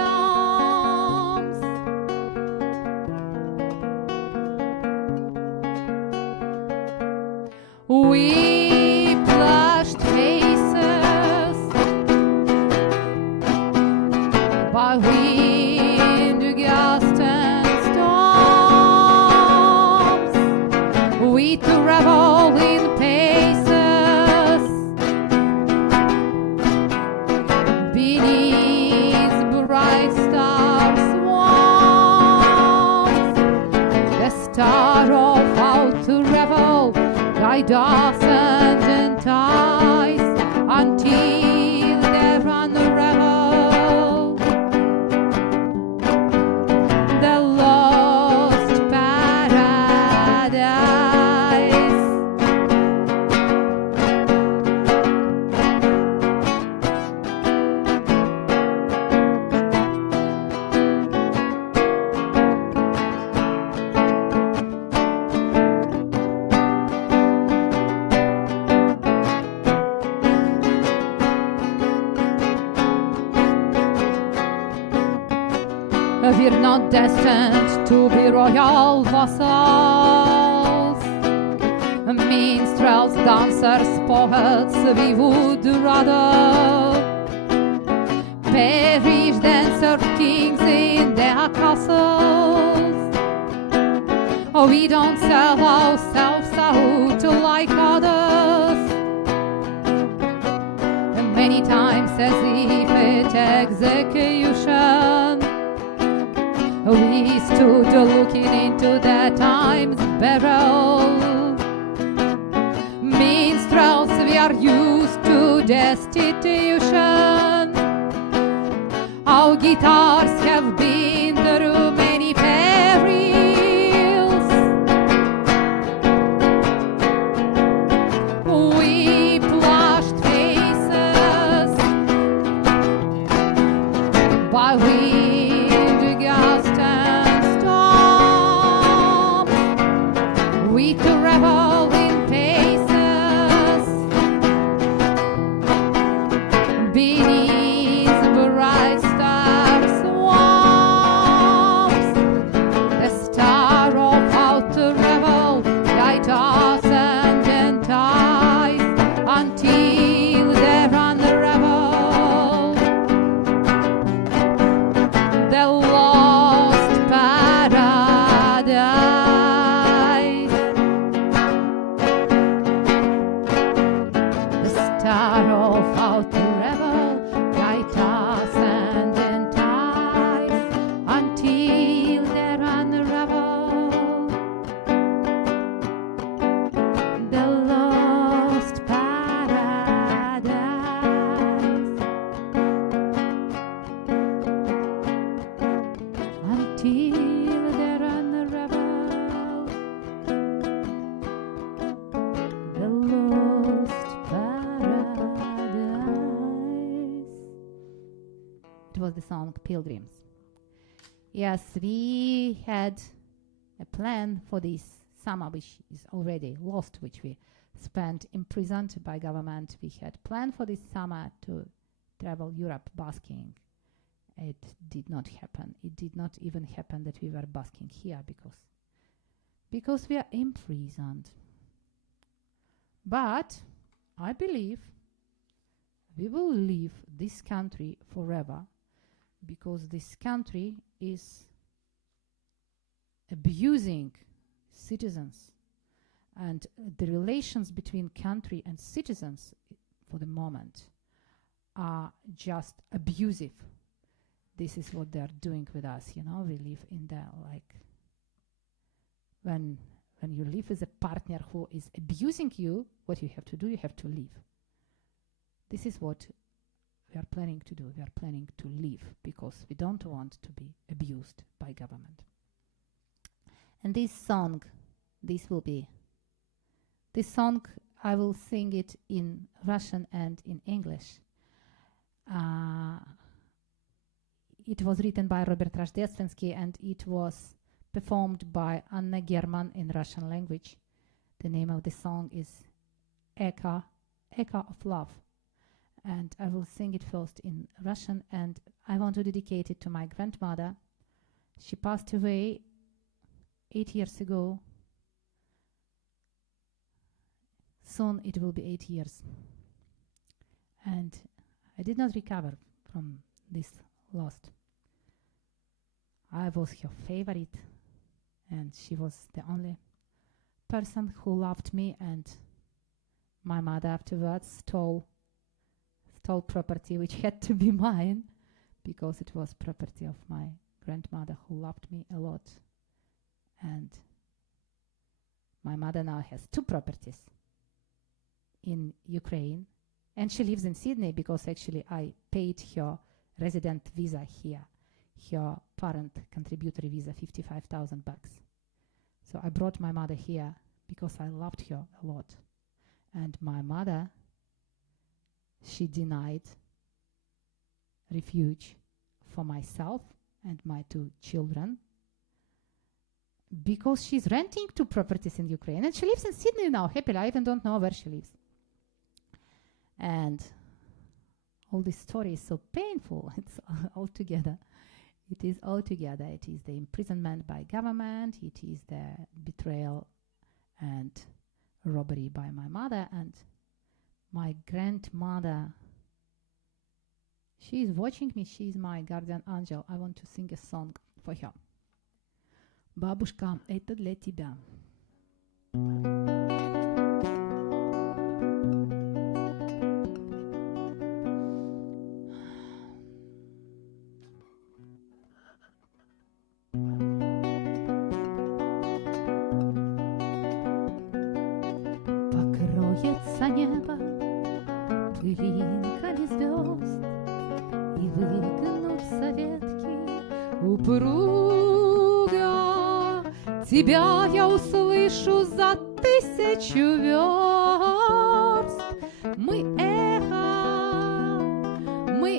We flushed faces by wind, gust, and storms. We travel in paces beneath bright star swarms. The star of how to revel guide us and entice until they're unraveled. The lost paradise. We're not destined to be royal vassals, minstrels, dancers, poets. We would rather perish than serve kings in their castles. We don't sell ourselves out like others, many times as if at execution. We stood looking into that time's barrel. Minstrels, we are used to destitution. Our guitars have been through many perils. We flushed faces by wind, gust, and storm. We travel in paces beneath bright star swarms. The star of how to revel guide us and entice until they're unraveled. It was the song Pilgrims. Yes, we had a plan for this summer, which is already lost, which we spent imprisoned by government. We had planned for this summer to travel Europe busking. It did not happen. It did not even happen that we were busking here because we are imprisoned. But I believe we will leave this country forever because this country is abusing citizens, and the relations between country and citizens for the moment are just abusive. This is what they're doing with us, you know. We live in the, like, when you live with a partner who is abusing you, what you have to do, you have to leave. This is what we are planning to do. We are planning to leave because we don't want to be abused by government. And this song, I will sing it in Russian and in English. It was written by Robert Rождественский and it was performed by Anna German in Russian language. The name of the song is Echo of Love. And I will sing it first in Russian, and I want to dedicate it to my grandmother. She passed away 8 years ago. Soon it will be 8 years. And I did not recover from this loss. I was her favorite, and she was the only person who loved me, and my mother afterwards stole property which had to be mine because it was property of my grandmother who loved me a lot. And my mother now has 2 properties in Ukraine, and she lives in Sydney because actually I paid her resident visa here, her parent contributory visa, $55,000. So I brought my mother here because I loved her a lot. And my mother, she denied refuge for myself and my 2 children because she's renting 2 properties in Ukraine, and she lives in Sydney now, happily. I even don't know where she lives. And all this story is so painful. It's all together. It is all together. It is the imprisonment by government. It is the betrayal and robbery by my mother. And my grandmother, she is watching me. She is my guardian angel. I want to sing a song for her. Бабушка, это для тебя. Покроется небо пылинками звезд, и выгнутся ветки упруга. Тебя я услышу за 1000 верст. Мы эхо, мы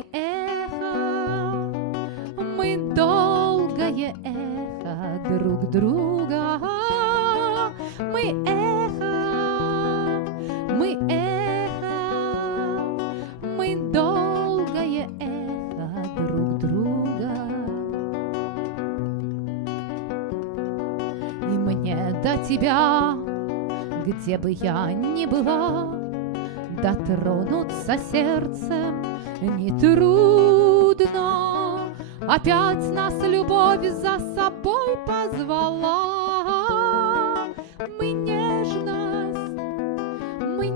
долгое эхо друг друга. Мы эхо, мы долгое эхо друг друга. И мне до тебя, где бы я ни была, дотронуться сердцем нетрудно. Опять нас любовь за собой позвала. Мы нежность, мы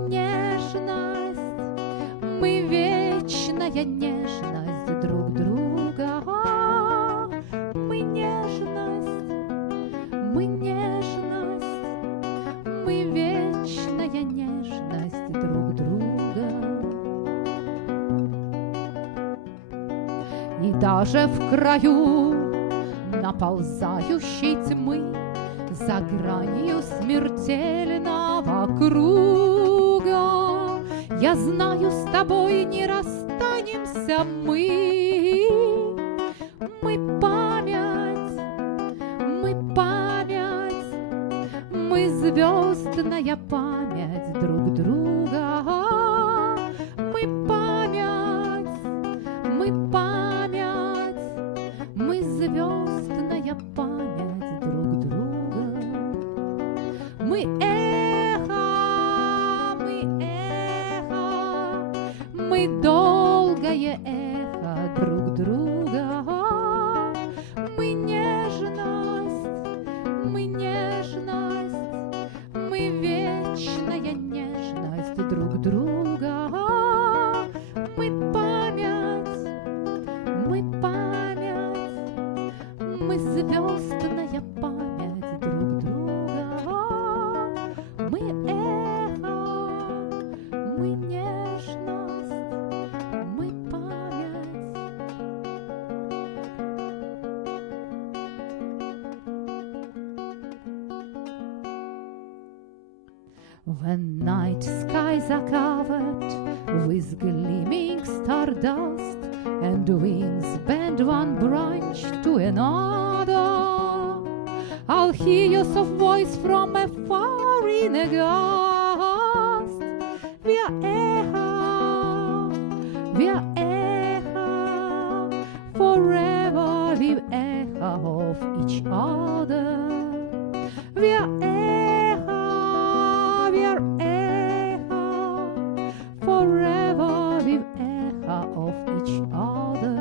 вечная нежность друг друга. Мы нежность, мы вечная нежность друг друга. И даже в краю наползающей тьмы, за гранью смертельного круга, я знаю, с тобой не расстанемся мы. Мы память, мы звездная память друг друга. Мы память, мы звездная память друг друга. Мы эхо, мы долгое эхо друг друга. Мы нежность, мы вечная нежность друг друга. Мы память, мы звездная память друг друга. Мы эхо, мы нежность, мы память. When night skies are covered with gleaming stardust, and wings bend one branch to another, I'll hear your soft voice from afar in a gust. We are echo, forever we echo of each other. We are echo, forever we echo of each other.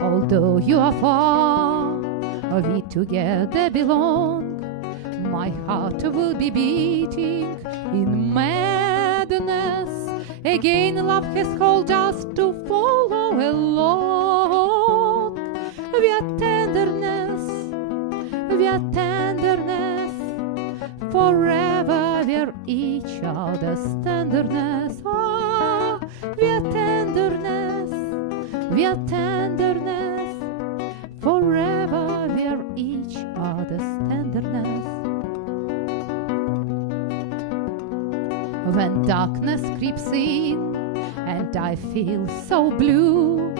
Although you are far, we together belong. My heart will be beating in madness. Again love has called us to follow along. We are tenderness, forever we're each other's tenderness. Oh, we are tenderness, forever we're each other's tenderness. When darkness creeps in and I feel so blue,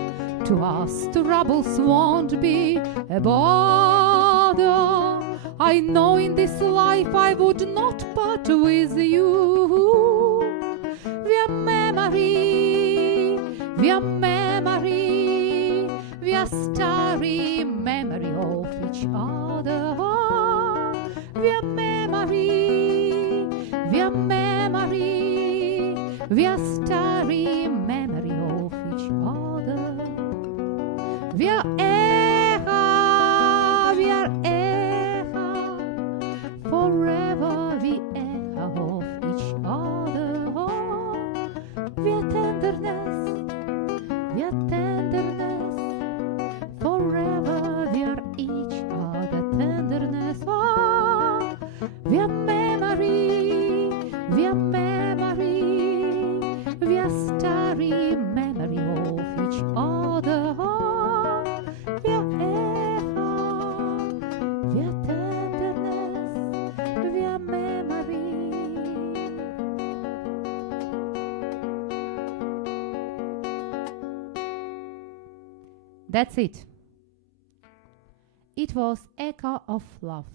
to us troubles won't be a bother. I know in this life I would not part with you. We are memory, we are starry memory of each other. We are memory, we are starry memory of each other. We are echo, forever we echo of each other. We are tenderness, forever we are each other tenderness. Oh, we are memory, we are starry memory of each other. Oh, we are echo, we are tenderness, we are memory. That's it. It was Echo of Love.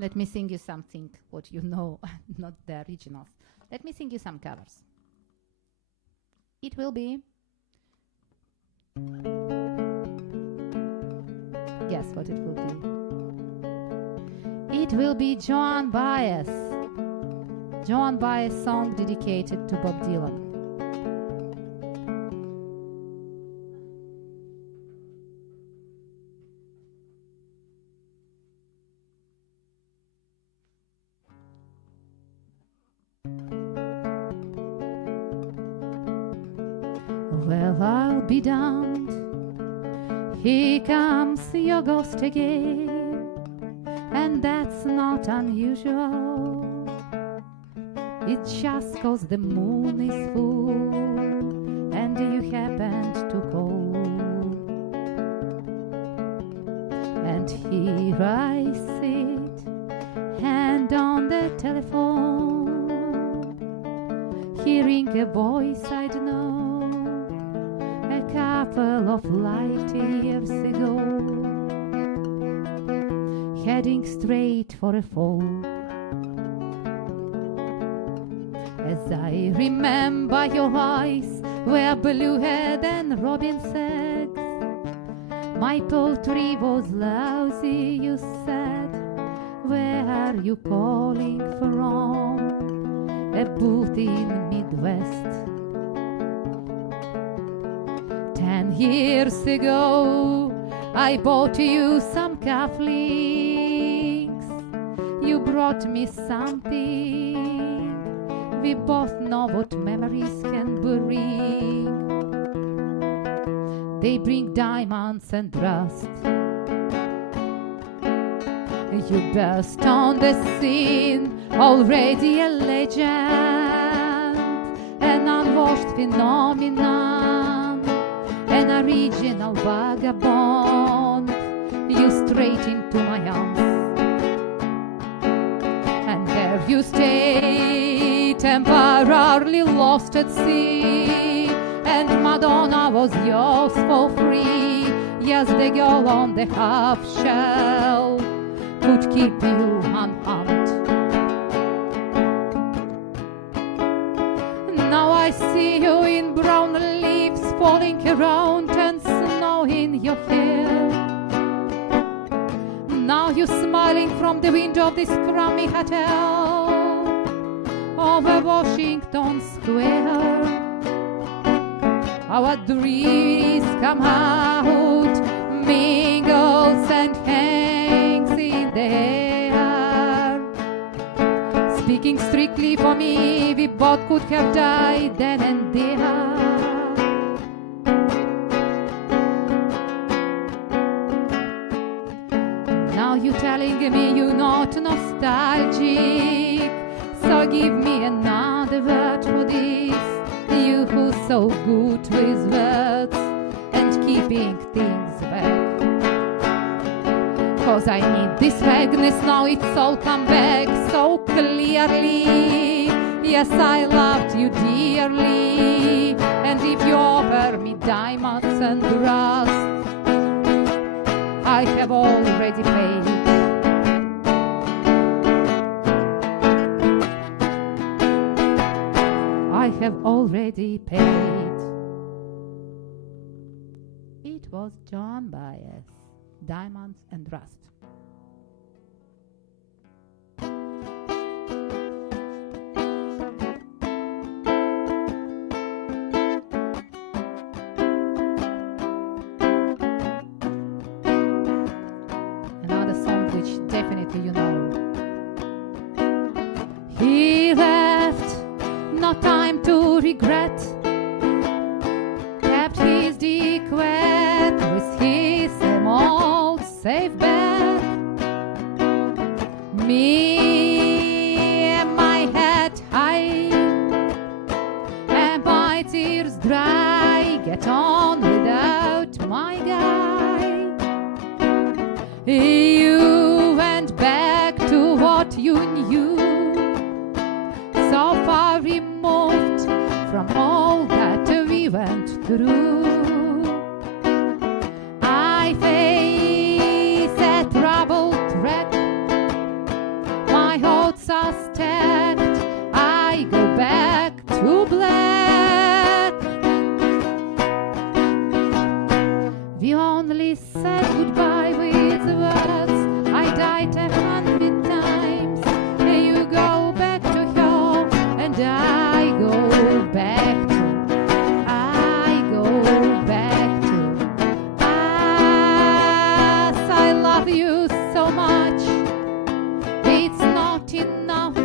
Let me sing you something, what you know, not the originals. Let me sing you some covers. It will be... Guess what it will be. It will be Joan Baez. Joan Baez song dedicated to Bob Dylan. Well, I'll be damned. Here comes your ghost again, and that's not unusual. It's just 'cause the moon is full and you happened to call. I sit, hand on the telephone, hearing a voice I'd known a couple of light years ago, heading straight for a fall. As I remember, your eyes were bluer than robin's eggs. My poultry was lousy, you said. Where are you calling from? A booth in Midwest. 10 years ago, I bought you some cufflinks. You brought me something. We both know what memories can bring. They bring diamonds and rust. You burst on the scene, already a legend, an unwashed phenomenon, an original vagabond. You straight into my arms, and there you stay, temporarily lost at sea. And Madonna was yours for free. Yes, the girl on the half shell could keep you unharmed. Now I see you in brown leaves falling around and snow in your hair. Now you're smiling from the window of this crummy hotel over Washington Square. Our dreams come out, mingles and hangs in the air. Speaking strictly for me, we both could have died then and there. Now you're telling me you're not nostalgic, so give me another word for this. You who's so good with words and keeping things back. 'Cause I need this vagueness, now it's all come back so clearly. Yes, I loved you dearly, and if you offer me diamonds and rust, I have already paid. I have already paid. It was Joan Baez, Diamonds and Rust. Another song which definitely you know. He left, no time to regret, kept his decret with his same old safe bet. Me and my head high and my tears dry, get on without my guy. You went back to what you knew, so far removed from all that we went through. I face a troubled track, my thoughts are stacked, I go back to black. We only said goodbye with words, I died 100 times. You go back to her and I go back to us. I love you so much, it's not enough.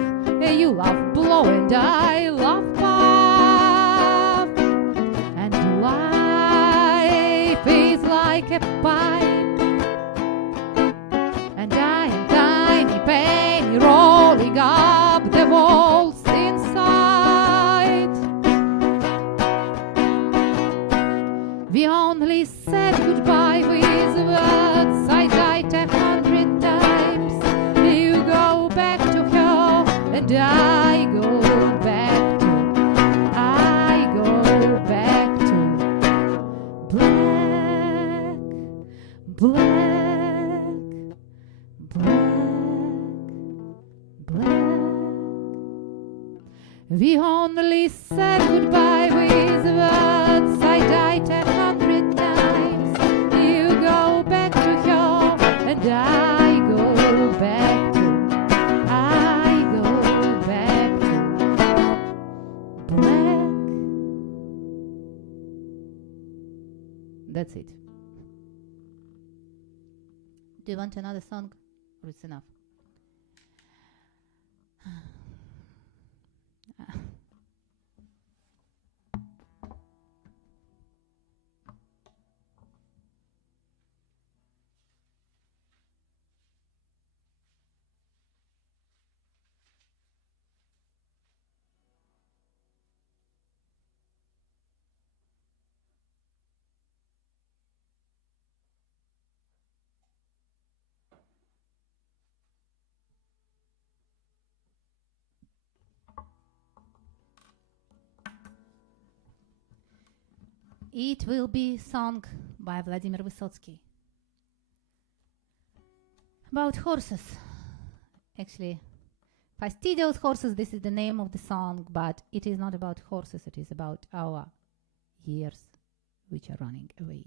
You love blow and I love puff, and life is like a pipe, and I am tiny penny rolling up the walls inside. We only said goodbye with words, I died 100 times. I go back to, I go back to black, black, black, black. We only said goodbye with words. I died 100 times. You go back to her, and I go back to, I go back to black. That's it. Do you want another song, or it's enough? It will be sung by Vladimir Высоцкий about horses. Actually, fastidious horses, this is the name of the song, but it is not about horses, it is about our years which are running away.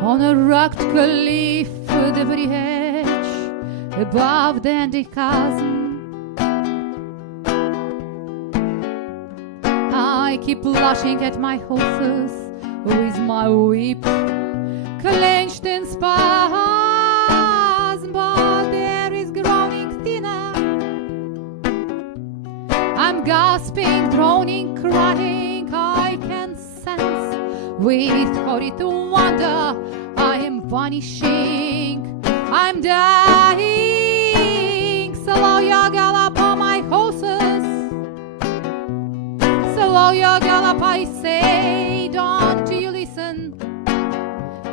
On a rocked cliff, the very edge, above the Andy chasm, I keep lashing at my horses with my whip, clenched in spasm, but the air is growing thinner. I'm gasping, droning, crying, I can sense with horrid wonder I am vanishing, I'm dying. Slow your gallop on my horses, slow your gallop, I say. Don't you listen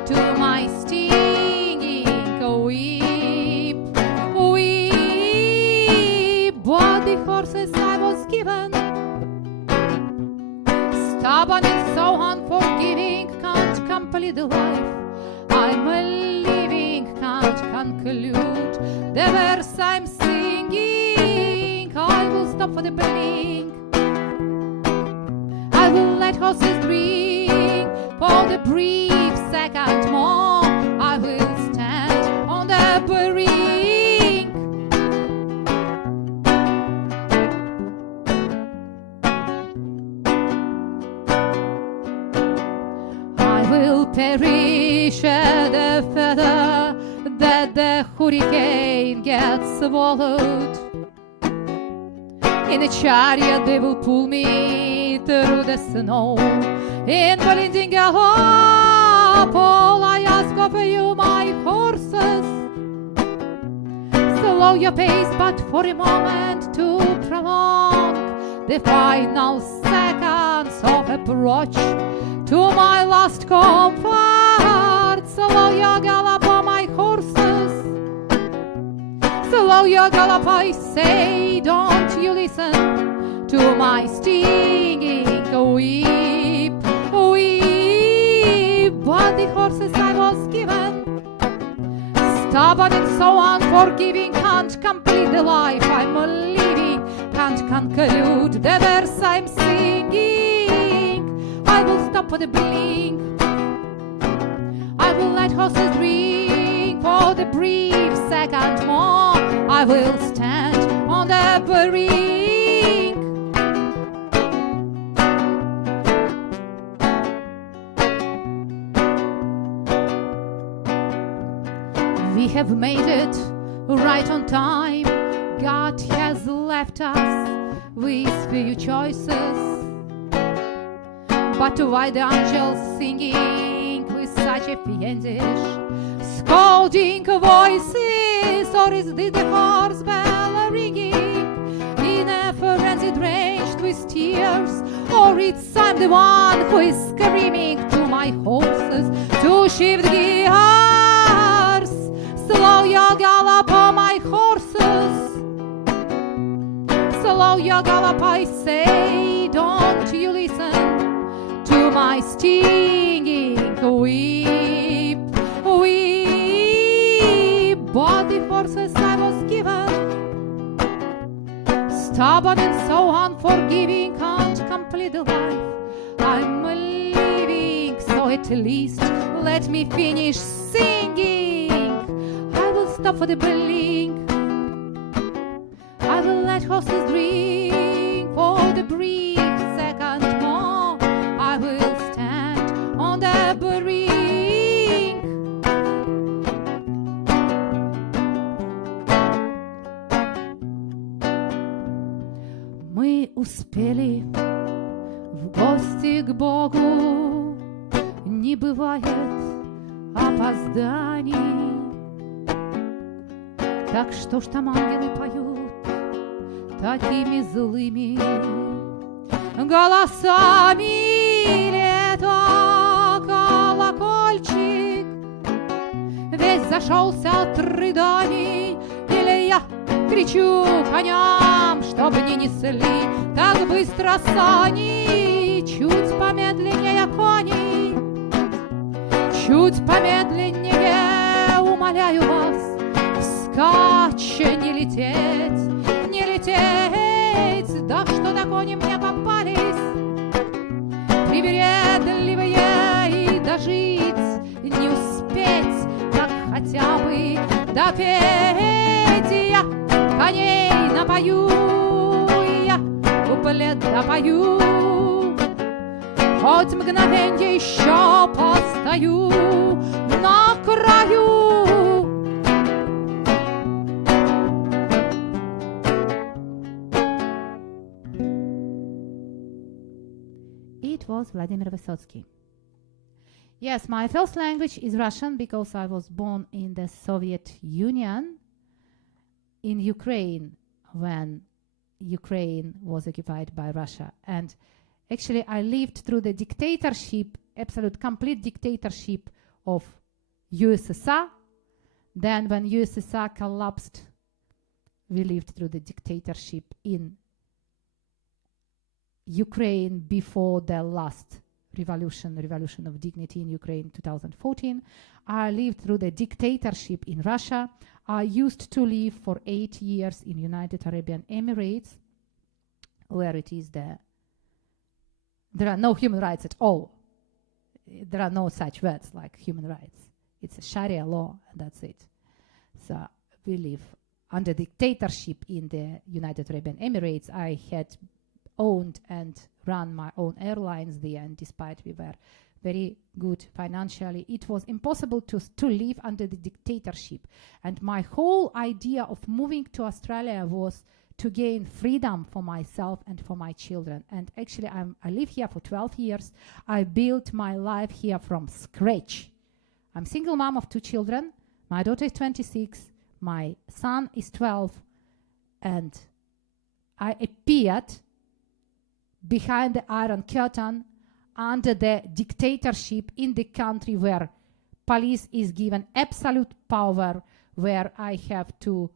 to my stinging whip, whip. But the horses I was given, stubborn and so unforgiving, can't complete the life I'm a living, can't conclude the verse I'm singing. I will stop for the blink, I will let horses drink for the brief second more. I will stand on the brink. I will perish at the feather that the hurricane gets swallowed. In a chariot they will pull me through the snow. In blinding gallop, all I ask of you, my horses, slow your pace but for a moment to prolong the final seconds of approach to my last comfort. Slow your gallop on my horses, slow your gallop, I say. Don't you listen to my stinging whip, whip. But the horses I was given, stubborn and so unforgiving, can't complete the life I'm living, can't conclude the verse I'm singing. I will stop for the blink, I will let horses drink for the brief second more. I will stand on the brink. We have made it right on time, God has left us with few choices. But why the angels singing with such a fiendish, scolding voices? Or is this the horse bell ringing in a frenzied rage with tears? Or it's I'm the one who is screaming to my horses to shift gears? Slow your gallop, oh my horses. Slow your gallop, I say. Don't you listen to my stinging whip, whip. But the horses I was given, stubborn and so unforgiving, can't complete the life I'm living. So at least let me finish singing. I will stop for the brilling. I will let horses drink for the brief second more. I will stand on the brink. Мы успели в гости к Богу, не бывает опозданий. Так что ж там ангелы поют такими злыми голосами? Или это колокольчик весь зашелся от рыданий? Или я кричу коням, чтобы не несли так быстро сани? Чуть помедленнее, кони, чуть помедленнее, умоляю вас, вскачь, не лететь, не лететь. Да что-то кони мне попались привередливые, и дожить не успеть, как хотя бы допеть. Я коней напою, я куплет допою, хоть мгновенье еще постою на краю. It was Vladimir Высоцкий. Yes, my first language is Russian because I was born in the Soviet Union, in Ukraine, when Ukraine was occupied by Russia. And actually I lived through the dictatorship, absolute complete dictatorship of USSR. Then when USSR collapsed, we lived through the dictatorship in Ukraine before the last revolution of dignity in Ukraine 2014. I lived through the dictatorship in Russia. I used to live for 8 years in United Arab Emirates, where it is there are no human rights at all. There are no such words like human rights. It's a Sharia law, and that's it. So we live under dictatorship in the United Arab Emirates. I had owned and run my own airlines there, and despite we were very good financially, it was impossible to live under the dictatorship. And my whole idea of moving to Australia was to gain freedom for myself and for my children. And actually I live here for 12 years. I built my life here from scratch. I'm single mom of 2 children. My daughter is 26, my son is 12, and I appeared behind the Iron Curtain under the dictatorship in the country where police is given absolute power, where I have to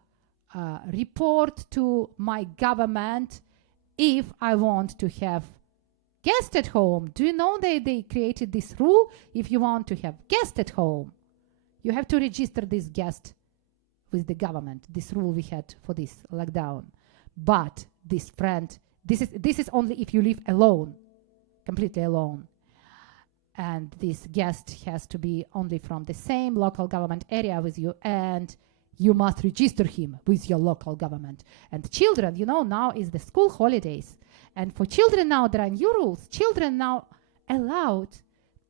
report to my government if I want to have guests at home. Do you know they created this rule? If you want to have guests at home, you have to register this guest with the government. This rule we had for this lockdown. But this is only if you live alone, completely alone. And this guest has to be only from the same local government area with you, and you must register him with your local government. And children, you know, now is the school holidays. And for children now, there are new rules. Children now allowed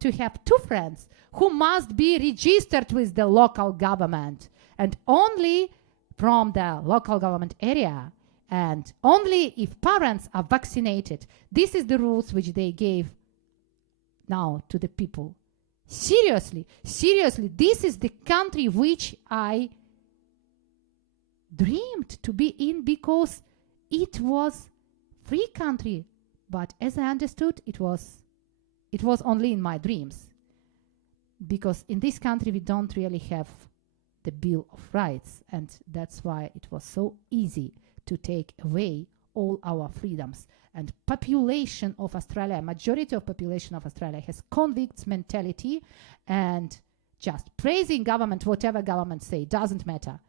to have 2 friends who must be registered with the local government. And only from the local government area, and only if parents are vaccinated. This is the rules which they gave now to the people. Seriously, this is the country which I dreamed to be in, because it was free country, but as I understood, it was only in my dreams, because in this country we don't really have the Bill of Rights, and that's why it was so easy to take away all our freedoms. And population of Australia, majority of population of Australia has convicts mentality, and just praising government, whatever government say, doesn't matter.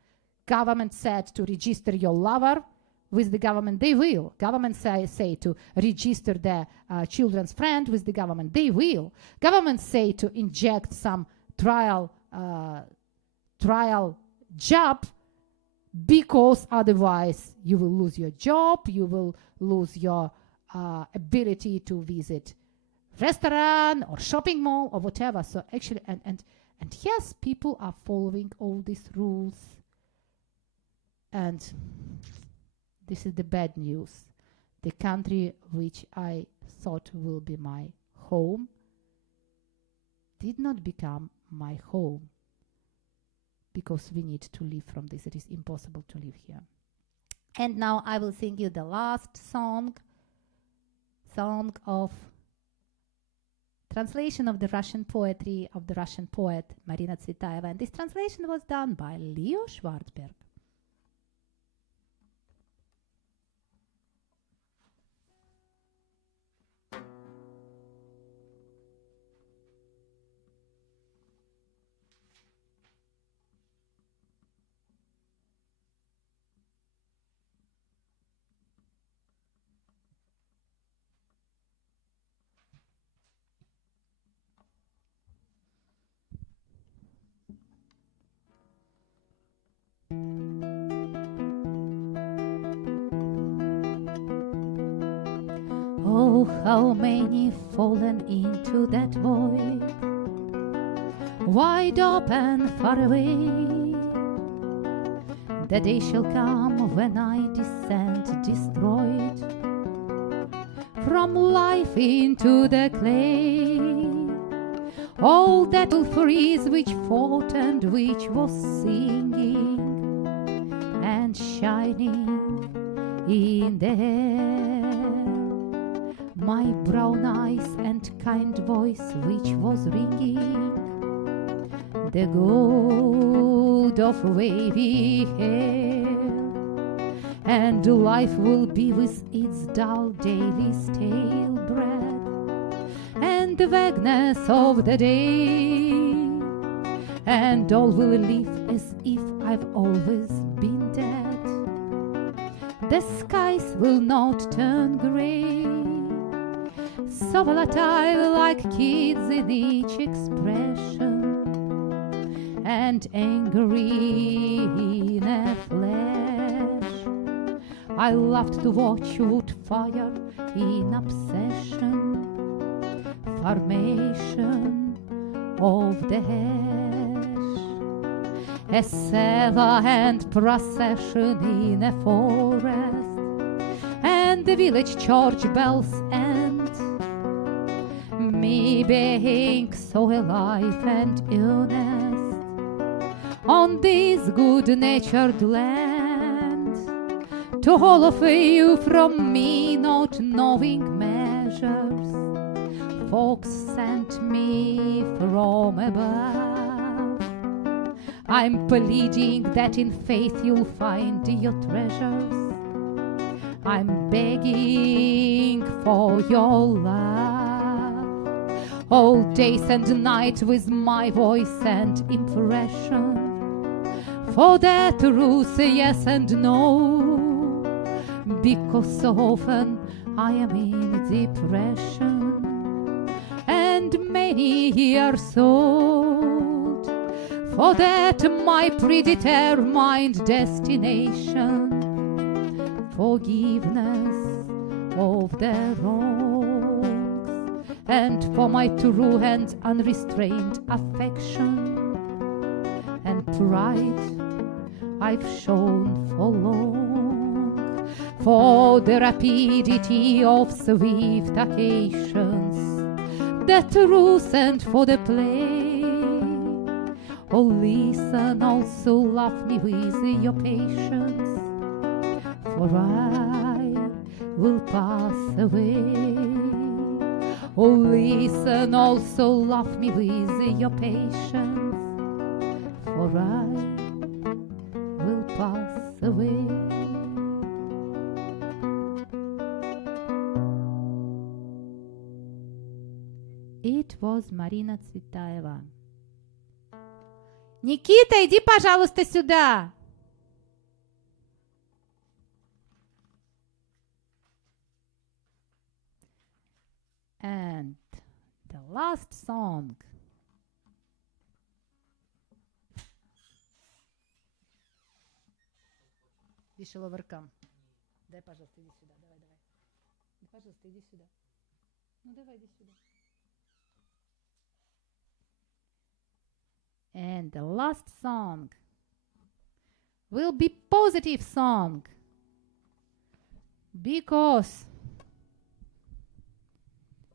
Government said to register your lover with the government, they will. Government say to register their children's friend with the government, they will. Government say to inject some trial job, because otherwise you will lose your job, you will lose your ability to visit restaurant or shopping mall or whatever. So actually, and yes, people are following all these rules. And this is the bad news. The country which I thought will be my home did not become my home, because we need to live from this. It is impossible to live here. And now I will sing you the last song of translation of the Russian poetry of the Russian poet Marina Tsvetayeva. And this translation was done by Leo Schwartzberg. Oh, how many fallen into that void, wide open, far away. The day shall come when I descend destroyed from life into the clay. All that will freeze which fought and which was singing and shining in the air. My brown eyes and kind voice which was ringing, the gold of wavy hair. And life will be with its dull daily stale bread, and the vagueness of the day, and all will live as if I've always been dead. The skies will not turn grey, so volatile like kids in each expression, and angry in a flash. I loved to watch wood fire in obsession, formation of the ash, a seva and procession in a forest, and the village church bells end, me being so alive and earnest on this good-natured land. To all of you from me not knowing measures, folks sent me from above. I'm pleading that in faith you'll find your treasures. I'm begging for your love, all days and nights with my voice and impression, for the truth, yes and no, because so often I am in depression, and many years old, for that my predetermined destination, forgiveness of the wrongs, and for my true and unrestrained affection, and pride I've shown for long, for the rapidity of swift occasions, the truth and for the play. Oh, listen, also love me with your patience, for I will pass away. Oh, listen, also love me with your patience, for I will pass away. It was Marina Tsvetayeva. Никита, иди, пожалуйста, сюда. And the last song. Вышел overcome. Дай, пожалуйста, иди сюда. Давай. Пожалуйста, иди сюда. Ну, давай, иди сюда. And the last song will be positive song, because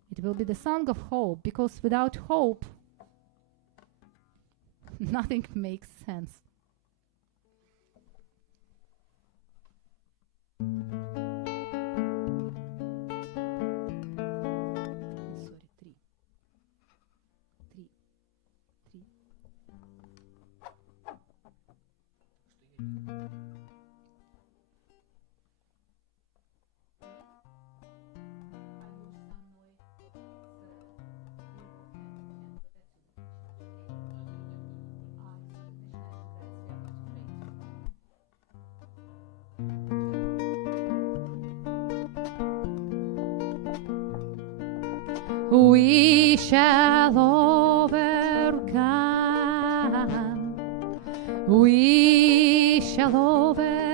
it will be the song of hope, because without hope nothing makes sense. We shall overcome. We shall overcome.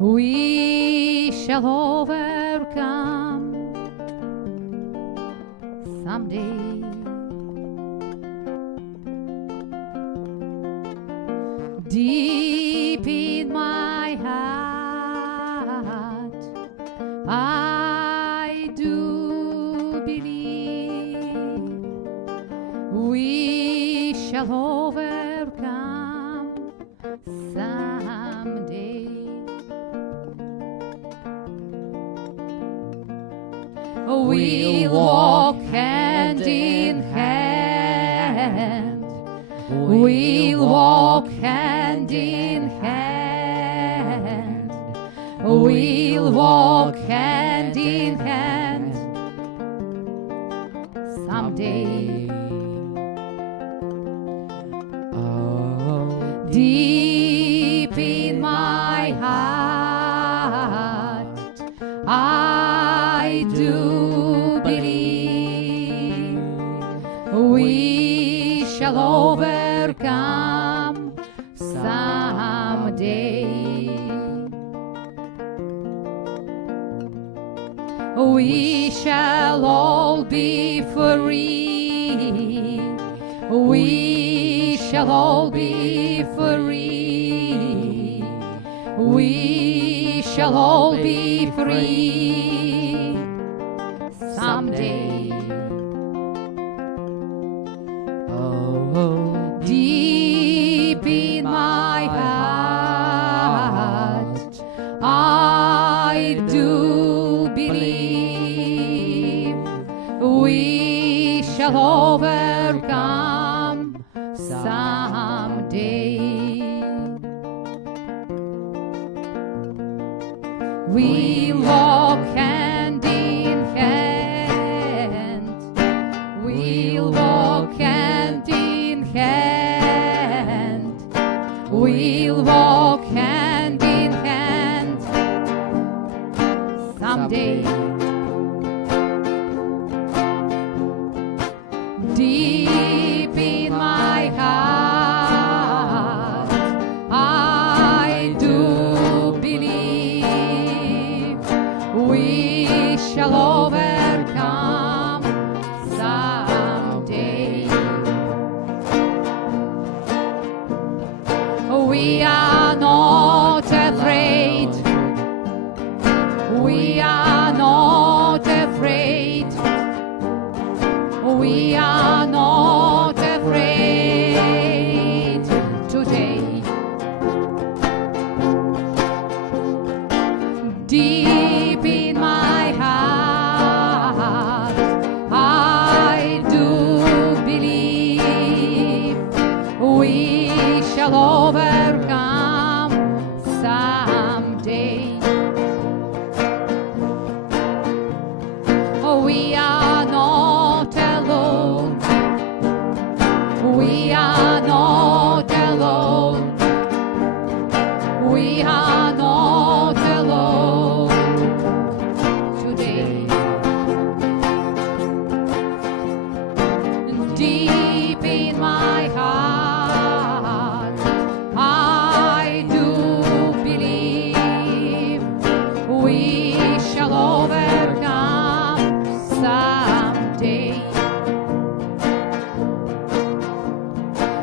We shall overcome someday. Deep in my heart, I do believe we shall overcome someday. We'll walk hand in hand. We'll walk hand in hand. We'll walk hand in hand someday. Oh, Deep in my heart, I do believe we shall overcome someday. We shall all be free. We shall all be free. We shall all be free someday. oh, Deep in my heart, I do believe we shall overcome someday. We'll walk hand in hand. We'll walk hand in hand. We'll walk hand in hand someday. Deep in my heart, I do believe we shall overcome someday. we are not alone. We are not alone. We are not alone today. Deep in my heart, I do believe we shall overcome someday.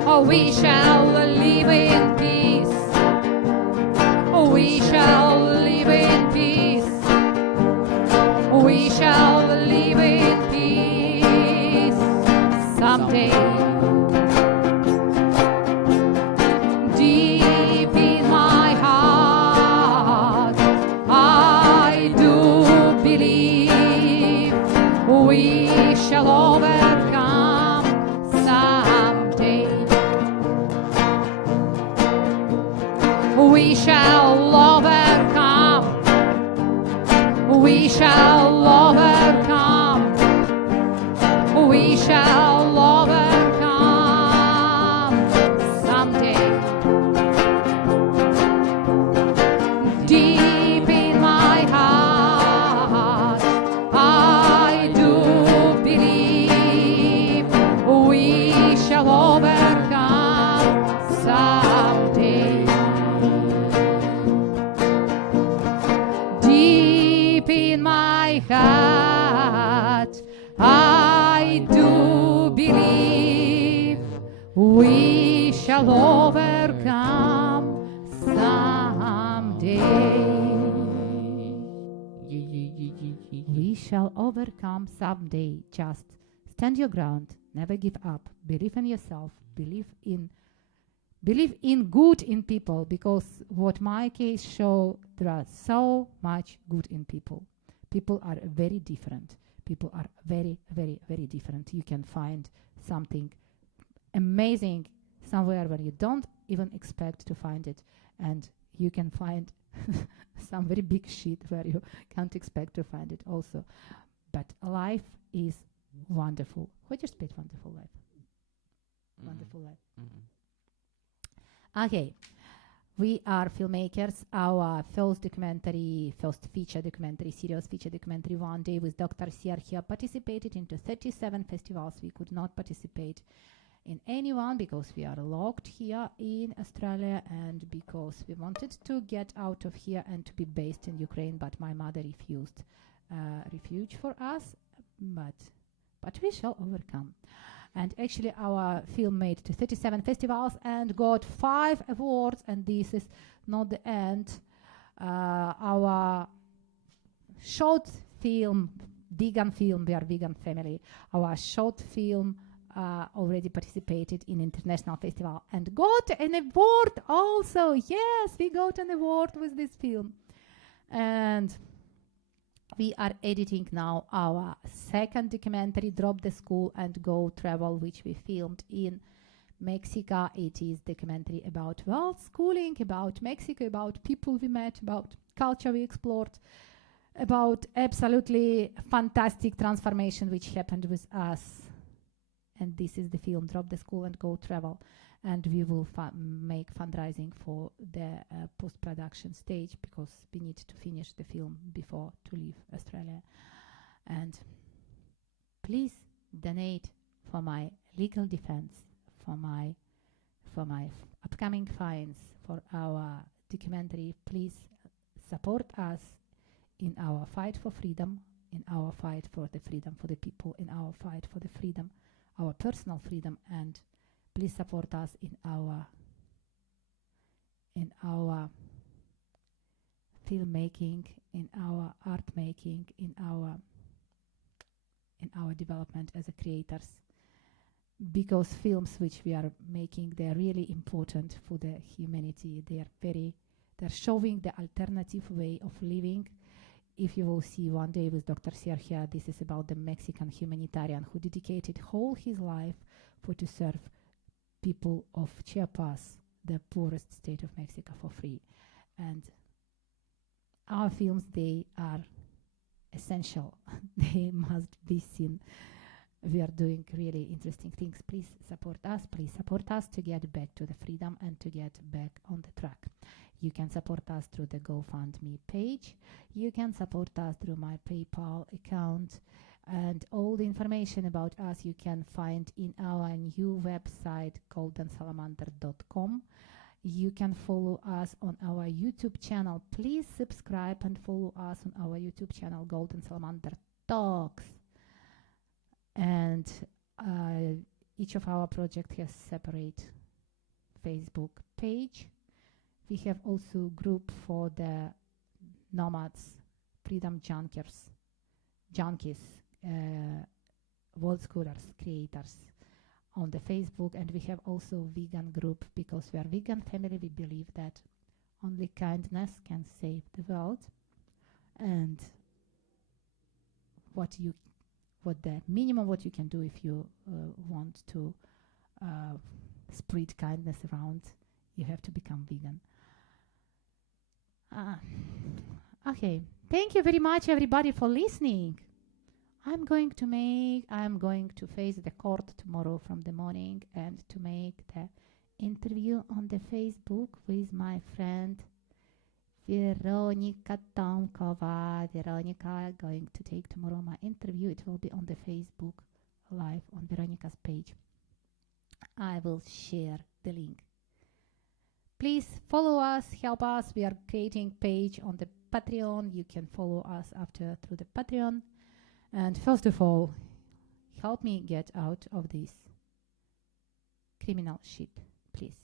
Oh, we shall live in peace. Oh, we shall live in peace. We shall live in peace someday. Deep in my heart, I do believe we shall overcome someday. We shall overcome. We shall overcome. We shall overcome someday. Deep in my heart, I do believe we shall overcome someday. Deep in my heart, I do believe we shall overcome someday. We shall overcome someday. Just stand your ground, never give up, believe in yourself, believe in good in people, because what my case show, there are so much good in people. People are very different. People are very, very, very different. You can find something amazing somewhere where you don't even expect to find it, and you can find some very big shit where you can't expect to find it also. But life is wonderful. What you spit wonderful life? Wonderful life. Okay, we are filmmakers. Our first feature documentary, serious feature documentary, One Day with Dr. Sergei, participated into 37 festivals. We could not participate in any one because we are locked here in Australia and because we wanted to get out of here and to be based in Ukraine, but my mother refused refuge for us, but we shall overcome. And actually our film made to 37 festivals and got 5 awards, and this is not the end. Our short film, vegan film, we are vegan family, our short film already participated in international festival and got an award also. Yes, we got an award with this film. And we are editing now our second documentary, Drop the School and Go Travel, which we filmed in Mexico. It is documentary about world schooling, about Mexico, about people we met, about culture we explored, about absolutely fantastic transformation which happened with us. And this is the film, Drop the School and Go Travel. And we will make fundraising for the post-production stage because we need to finish the film before to leave Australia. And please donate for my legal defense, for my upcoming fines, for our documentary. Please support us in our fight for freedom, in our fight for the freedom for the people, in our fight for the freedom, our personal freedom, and please support us in our filmmaking, in our art making, in our development as a creators. Because films which we are making, they are really important for the humanity. They're showing the alternative way of living. If you will see One Day with Dr. Sergei, this is about the Mexican humanitarian who dedicated whole his life to serve people of Chiapas, the poorest state of Mexico, for free. And our films, they are essential. They must be seen. We are doing really interesting things. Please support us. Please support us to get back to the freedom and to get back on the track. You can support us through the GoFundMe page. You can support us through my PayPal account. And all the information about us you can find in our new website, goldensalamander.com. You can follow us on our YouTube channel. Please subscribe and follow us on our YouTube channel, Golden Salamander Talks. And each of our projects has separate Facebook page. We have also group for the nomads, freedom junkies, world scholars, creators on the Facebook. And we have also vegan group, because we are vegan family. We believe that only kindness can save the world. And what the minimum what you can do if you want to spread kindness around, you have to become vegan. Okay, thank you very much everybody for listening. I'm going to face the court tomorrow from the morning and to make the interview on the Facebook with my friend Veronica Tomkova. Veronica going to take tomorrow my interview. It will be on the Facebook live on Veronica's page. I will share the link. Please follow us, help us. We are creating page on the Patreon. You can follow us after through the Patreon. And first of all, help me get out of this criminal shit, please.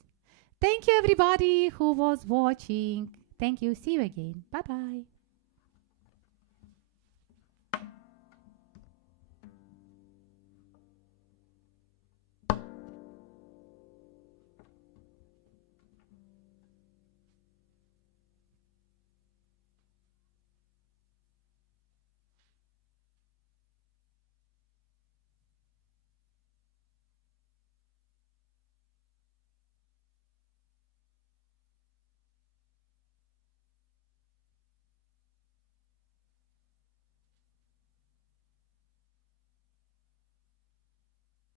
Thank you everybody who was watching. Thank you. See you again. Bye-bye.